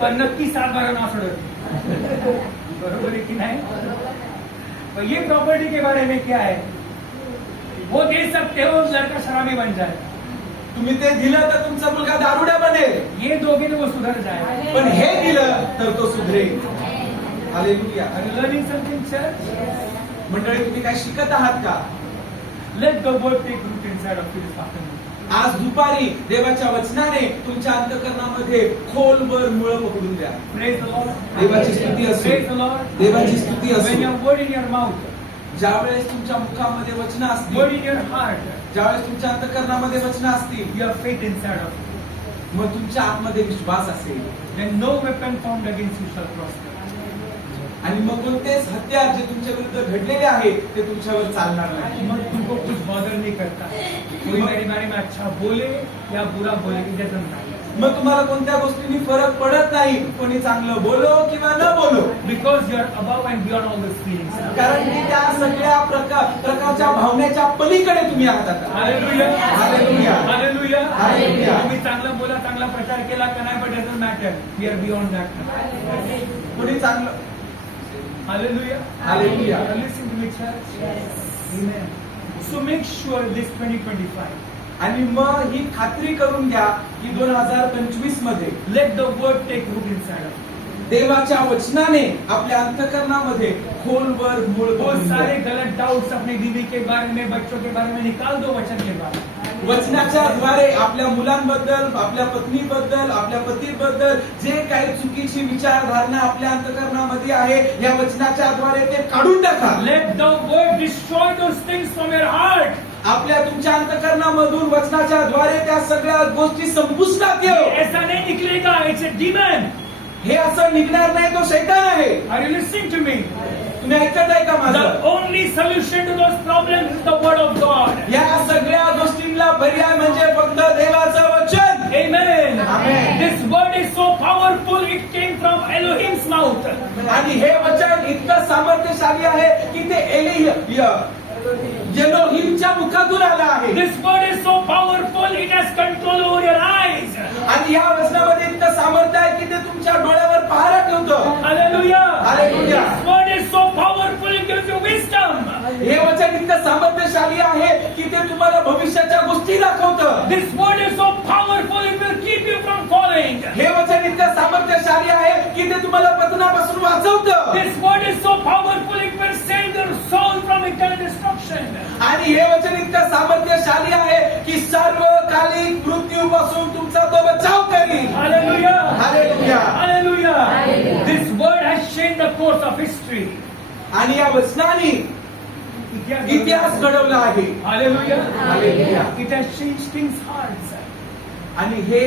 पण नक्की 7 बार नाव सोडत. बरोबर है कि नहीं? तो ये प्रॉपर्टी के बारे में क्या है? वो दे सकते हो, लड़का शराबी बन जाए. तुम्ही ते दिलं तर तुमचा मुलगा दारुड्या बनेल, ये दोगे तो वो सुधर जाए. पण हे दिलं तर तो सुधरेल. Hallelujah. Are you learning something, church? मंडळी, तुम्ही काय शिकत आहात का? Let the word take root inside of you this afternoon. आज दुपारी देवाच्या वचनाने तुमच्या अंतःकरणामध्ये खोलवर मुळं पकडून द्या. Praise the Lord. देवाची स्तुती असो. Praise the Lord. देवाची स्तुती When असो. your word in your mouth, ज्या वेळेस तुमच्या मुखामध्ये वचन word असतील, in your heart, ज्यावेळेस तुमच्या अंतःकरणामध्ये वचन असतील, you have faith inside of you. मग तुमच्या आतमध्ये विश्वास असेल, Then no weapon formed against you shall prosper. आणि मग कोणतेच हत्यार जे तुमच्या विरुद्ध घडलेले आहे ते तुमच्यावर चालणार नाही. मत तुमको कुछ बॉदर नहीं करता. कोई मेरे बारे में अच्छा बोले या बुरा बोले, it doesn't matter. मग तुम्हाला कोणत्या गोष्टींनी फरक पडत नाही, कोणी चांगलं बोलो किंवा न बोलो, Because you are above and beyond all those feelings. कारण की त्या सगळ्या प्रकारच्या भावनेच्या पलीकडे तुम्ही आहात आता. Hallelujah. Hallelujah. Hallelujah. Hallelujah. तुम्ही चांगला बोला, चांगला प्रचार केला का नाही, but doesn't matter. We are beyond that. कोणी चांगलं. Hallelujah. Hallelujah. Listen to me, church. Amen. So make sure this 2025. आणि मग ही खात्री करून घ्या की 2025 मध्ये Let the word take root inside of you. देवाच्या वचनाने आपल्या अंतःकरणामध्ये खोलवर मूळ वो पकडून द्या. सारे गलत डाउट्स अपने बीवी के बारे में, बच्चों के बारे में निकाल दो वचन के बारे में. वचनाच्या द्वारे आपल्या मुलांबद्दल, आपल्या पत्नीबद्दल, आपल्या पतीबद्दल जे काही चुकीची विचारधारणा आपल्या अंतःकरणामध्ये आहे, या वचनाच्या द्वारे ते काढून टाका. Let the word destroy those things from your heart. आपल्या तुमच्या अंतःकरणामधून वचनाच्या द्वारे त्या सगळ्या गोष्टी संपुष्टात येऊ. ऐसा नहीं निकलेगा. It's a demon. हे असं निघणार नाही, तो शैतान आहे. Are you listening to me? तुम्ही ऐकत आहे का The माझं? only solution to those problems is the word of God. या सगळ्या गोष्टींना पर्याय म्हणजे फक्त देवाचं वचन. Amen. Amen. This word is so powerful, it came from Elohim's mouth. आणि हे वचन इतकं सामर्थ्यशाली आहे की ते एलोहिमच्या मुखातून आलं आहे. This word is so powerful, it has control आणि या वचनामध्ये इतकं सामर्थ्य आहे की ते तुमच्या डोळ्यावर पहायला ठेवतं. Hallelujah. Hallelujah. This word is so powerful, it gives you wisdom. हे वचन इतकं सामर्थ्यशाली आहे की ते तुम्हाला भविष्याच्या गोष्टी दाखवतं. This word is so powerful, it will keep you from falling. हे वचन इतकं सामर्थ्यशाली आहे की ते तुम्हाला पतनापासून वाचवतं. This word is so powerful, it will save your soul from eternal destruction. आणि हे वचन इतकं सामर्थ्यशाली आहे की सार्वकालिक मृत्यूपासून तुमचा तो बचाव करील. Hallelujah. Hallelujah. Hallelujah. This word has changed the course of history. आणि या वचनाने इतिहास घडवला आहे. Hallelujah. Hallelujah. It has changed kings' hearts. आणि हे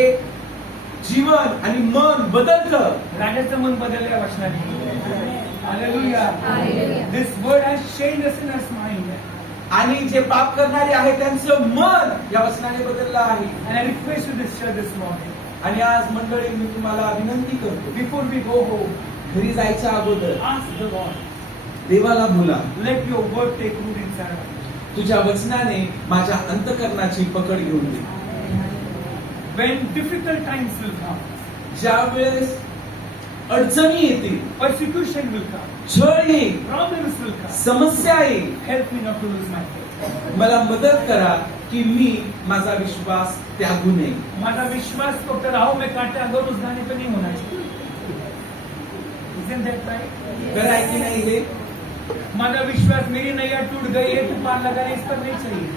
जीवन आणि मन बदलतं. राजाचं मन बदललं या वचनाने. Hallelujah. This word has changed the sinner's mind. आणि जे पाप करणारे आहे त्यांचं मन या वचनाने बदललं आहे. And I request you this church this morning. आणि आज मंडळी मी तुम्हाला विनंती करतो, Before we go home, घरी जायच्या अगोदर ask the Lord. देवाला बोला, Let your word take root inside of me. तुझ्या वचनाने माझ्या अंतःकरणाची पकड घेऊन दे. When difficult times will come, ज्या वेळेस अडचणी येतील, persecution will come, छळ येईल, problems will come, समस्या येईल, help me not to lose my faith. मला मदत करा की मी माझा विश्वास त्यागू नये. माझा विश्वास फक्त राहो में कांटे अगर उस गाने पे नहीं होना चाहिए. Isn't that right? खरं आहे की नाही हे? माझा विश्वास मेरी नैया टूट गई है तू पार लगा इस पर नहीं चाहिए.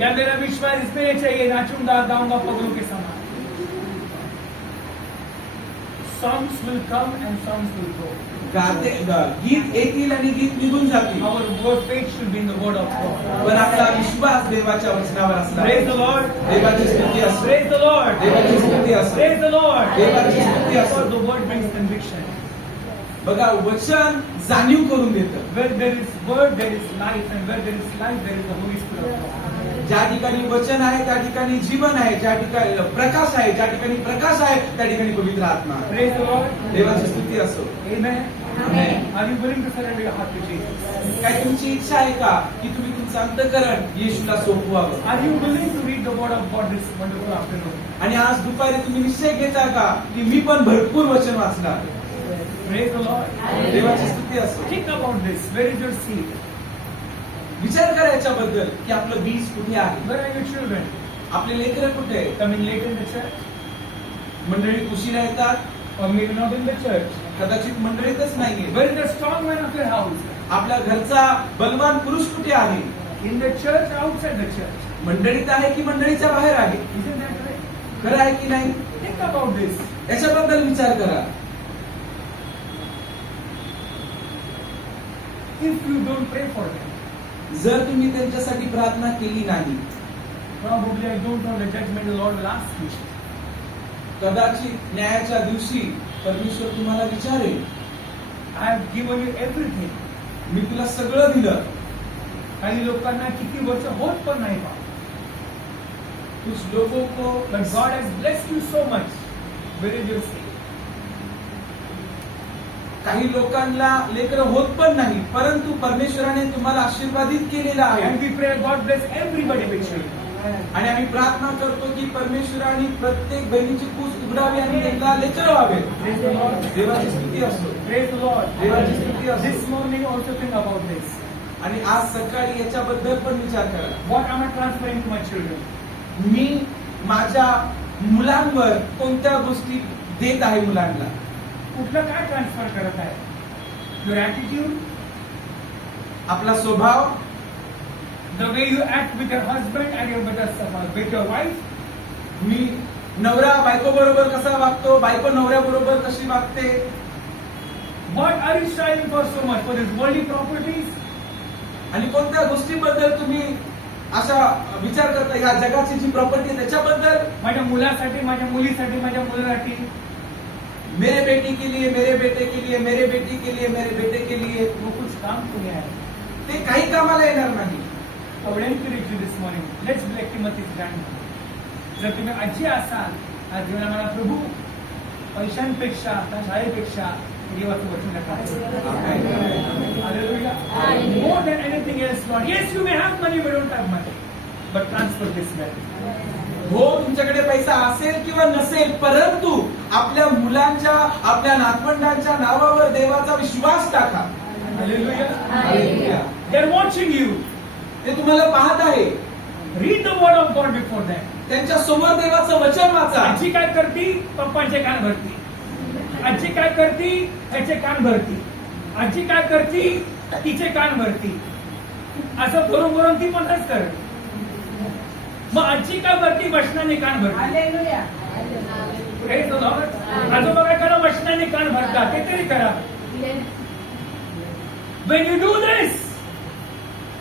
या मेरा विश्वास इस पे नहीं चाहिए नाचूंगा गाऊंगा पगलों के समान. Songs will come and songs will go. गीत येतील आणि गीत निघून जातील, Our word faith should be in the word of God. पण आपला विश्वास देवाच्या वचनावर असला. Praise the Lord. देवाची स्तुती असो. Praise the Lord. देवाची स्तुती असो. Praise the Lord. देवाची स्तुती असो. For the word brings conviction. बघा, वचन जाणीव करून देतं. Where there is word, there is life, and where there is life, there is the Holy Spirit of God. ज्या ठिकाणी वचन आहे त्या ठिकाणी जीवन आहे, ज्या ठिकाणी प्रकाश आहे, ज्या ठिकाणी प्रकाश आहे त्या ठिकाणी पवित्र आत्मा आहे. Praise the Lord. देवाची स्तुती असो. Amen. Amen. Are you willing to surrender your heart to Jesus? काय तुमची इच्छा आहे का की तुम्ही तुमचं अंतःकरण येशूला सोपवावं? Are you willing to read the word of God this wonderful afternoon? आणि आज दुपारी तुम्ही निश्चय घेता का की मी पण भरपूर वचन वाचणार? Praise the Lord. देवाची स्तुती असो. Think about this. Where is your seed? विचार करा याच्याबद्दल की आपलं बीज कुठे आहे, Where are your children? आपले लेकरं कुठे आहे. Coming late in the church? मंडळी उशिरा येतात, Or maybe not in the church? कदाचित मंडळीतच नाहीये. Where is the strong man of your house? आपल्या घरचा बलवान पुरुष कुठे आहे? In the church or outside the church? मंडळीत आहे की मंडळीच्या बाहेर आहे? Isn't that right? खरं आहे की नाही? Think about this. याच्याबद्दल विचार करा. If you don't pray for them, जर तुम्ही त्यांच्यासाठी प्रार्थना केली नाही, probably I don't know the judgment the Lord will ask you. कदाचित न्यायाच्या दिवशी परमेश्वर तुम्हाला विचारेल, I have given you everything. मी तुला सगळं दिलं, काही लोकांना किती वर्ष होत पण नाही बा. कुछ लोगों को But God has blessed you so much. Where is your seed? काही लोकांना लेकरं होत पण नाही, परंतु परमेश्वराने तुम्हाला आशीर्वादित केलेलं आहे. And we pray God bless everybody with children. आणि आम्ही प्रार्थना करतो की परमेश्वराने प्रत्येक बहिणीची कूस उघडावी आणि त्यांना लेकरं व्हावे. Praise the Lord. देवाची स्तुती असो. Praise the Lord. देवाची स्तुती असो. This morning also think about this. आणि आज सकाळी याच्याबद्दल पण विचार करा. What am I transferring to my children? मी माझ्या मुलांवर कोणत्या गोष्टी देत आहे मुलांना? कुठलं काय ट्रान्सफर करत आहे? Your attitude, आपला स्वभाव, the way you act with your husband and with your wife, मी नवरा बायको बरोबर कसा वागतो, बायको नवऱ्या बरोबर कशी वागते. what are you striving for so much? For these worldly properties? आणि कोणत्या गोष्टीबद्दल तुम्ही अशा विचार करता, या जगाची जी प्रॉपर्टी त्याच्याबद्दल? माझ्या मुलासाठी, माझ्या मुलीसाठी, माझ्या मुलासाठी, मेरे बेटी के लिए, मेरे बेटे के लिए, मेरे बेटी के लिए, मेरे बेटे के लिए. वो कुछ काम तुम्ही आहे. ते काही कामाला येणार नाही. I would encourage you this morning. Let's be like Timothy's grandmother. जर तुम्ही आजी असाल, आज जेव्हा मला प्रभू पैशांपेक्षा, त्या शाळेपेक्षा देवाचं वचन नका. Hallelujah. More than anything else, Lord. Yes, you may have money, we don't have money. but transfer this wealth. हो, तुमच्याकडे पैसा असेल किंवा नसेल, परंतु आपल्या मुलांच्या, आपल्या नातवंडांच्या नावावर देवाचा विश्वास टाका. Hallelujah. Hallelujah. They are watching you. ते तुम्हाला पाहत आहे. Read the word of God before them. त्यांच्या समोर देवाचं वचन वाचा. आजी काय करती? पप्पाचे कान भरती. आजी काय करती? ह्याचे कान भरती. आजी काय करती? तिचे कान भरती. असं भरून भरून ती पण तसंच करते. मग आजी काय भरती? वचनाने कान भरती. Praise the Lord. आजोबा काय करा? वचनाने कान भरतात. ते तरी करा. When you do this,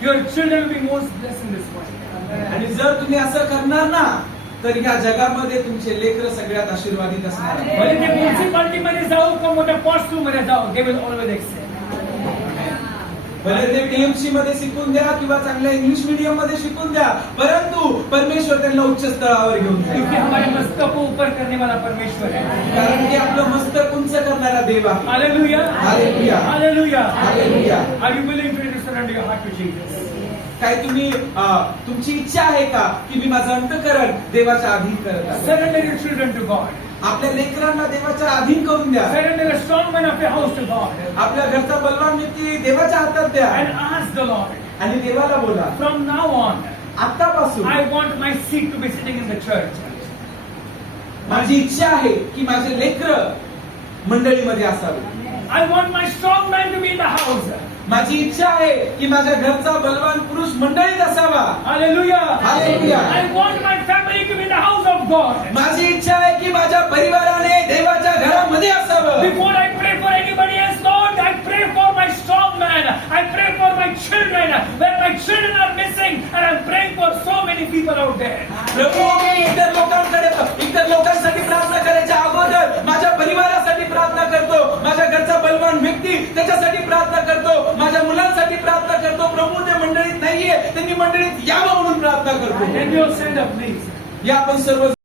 your children will be most blessed in this world. आणि जर तुम्ही असं करणार ना, तर या जगामध्ये तुमचे लेकरं सगळ्यात आशीर्वादित असणार आहे. भले ते म्युन्सिपाल्टी मध्ये जाऊ का मोठ्या पॉस्ट मध्ये जाऊ, they will always excel. भले ते टीएमसी मध्ये शिकून द्या किंवा चांगल्या इंग्लिश मीडियम मध्ये शिकून द्या, परंतु परमेश्वर त्यांना उच्च स्तरावर घेऊन क्योंकि जाईल. हमारे मस्तक को ऊपर करने वाला परमेश्वर है. कारण की आपलं मस्तक उंच करणारा देव आहे. Hallelujah. Hallelujah. Hallelujah. Hallelujah. Are you willing to surrender your heart to Jesus? काय तुम्ही तुमची इच्छा आहे का की मी माझं अंतःकरण देवाच्या अधीन करत आहे? Surrender your children to God. आपल्या लेकरांना देवाच्या अधीन करून द्या. Surrender a strong man of your house to God. आपल्या घरचा बलवान व्यक्ती देवाच्या हातात द्या And ask the Lord, आणि देवाला बोला, from now on, आतापासून I want my seed to be sitting in the church. माझी इच्छा आहे की माझे लेकर मंडळीमध्ये असावे. I want my strong man to be in the house. माझी इच्छा आहे की माझ्या घरचा बलवान पुरुष मंडळीत असावा. Hallelujah. Hallelujah. I want my family to be in the house of God. माझी इच्छा आहे की माझ्या परिवाराने देवाच्या घरामध्ये असावं. Before I pray for anybody else, Lord, I pray for my strong man. I pray for my children. Where my children are missing, and I'm praying for so many people out there. प्रभू, मी इतर लोकांसाठी प्रार्थना करायच्या अगोदर माझ्या परिवारासाठी प्रार्थना करतो, माझ्या घरचा बलवान व्यक्ती त्याच्यासाठी प्रार्थना करतो, माझ्या मुलांसाठी प्रार्थना करतो. प्रभू, ते मंडळीत नाहीये, त्यांनी मंडळीत यावं म्हणून प्रार्थना करतो. Can you all stand up, please? या आपण सर्व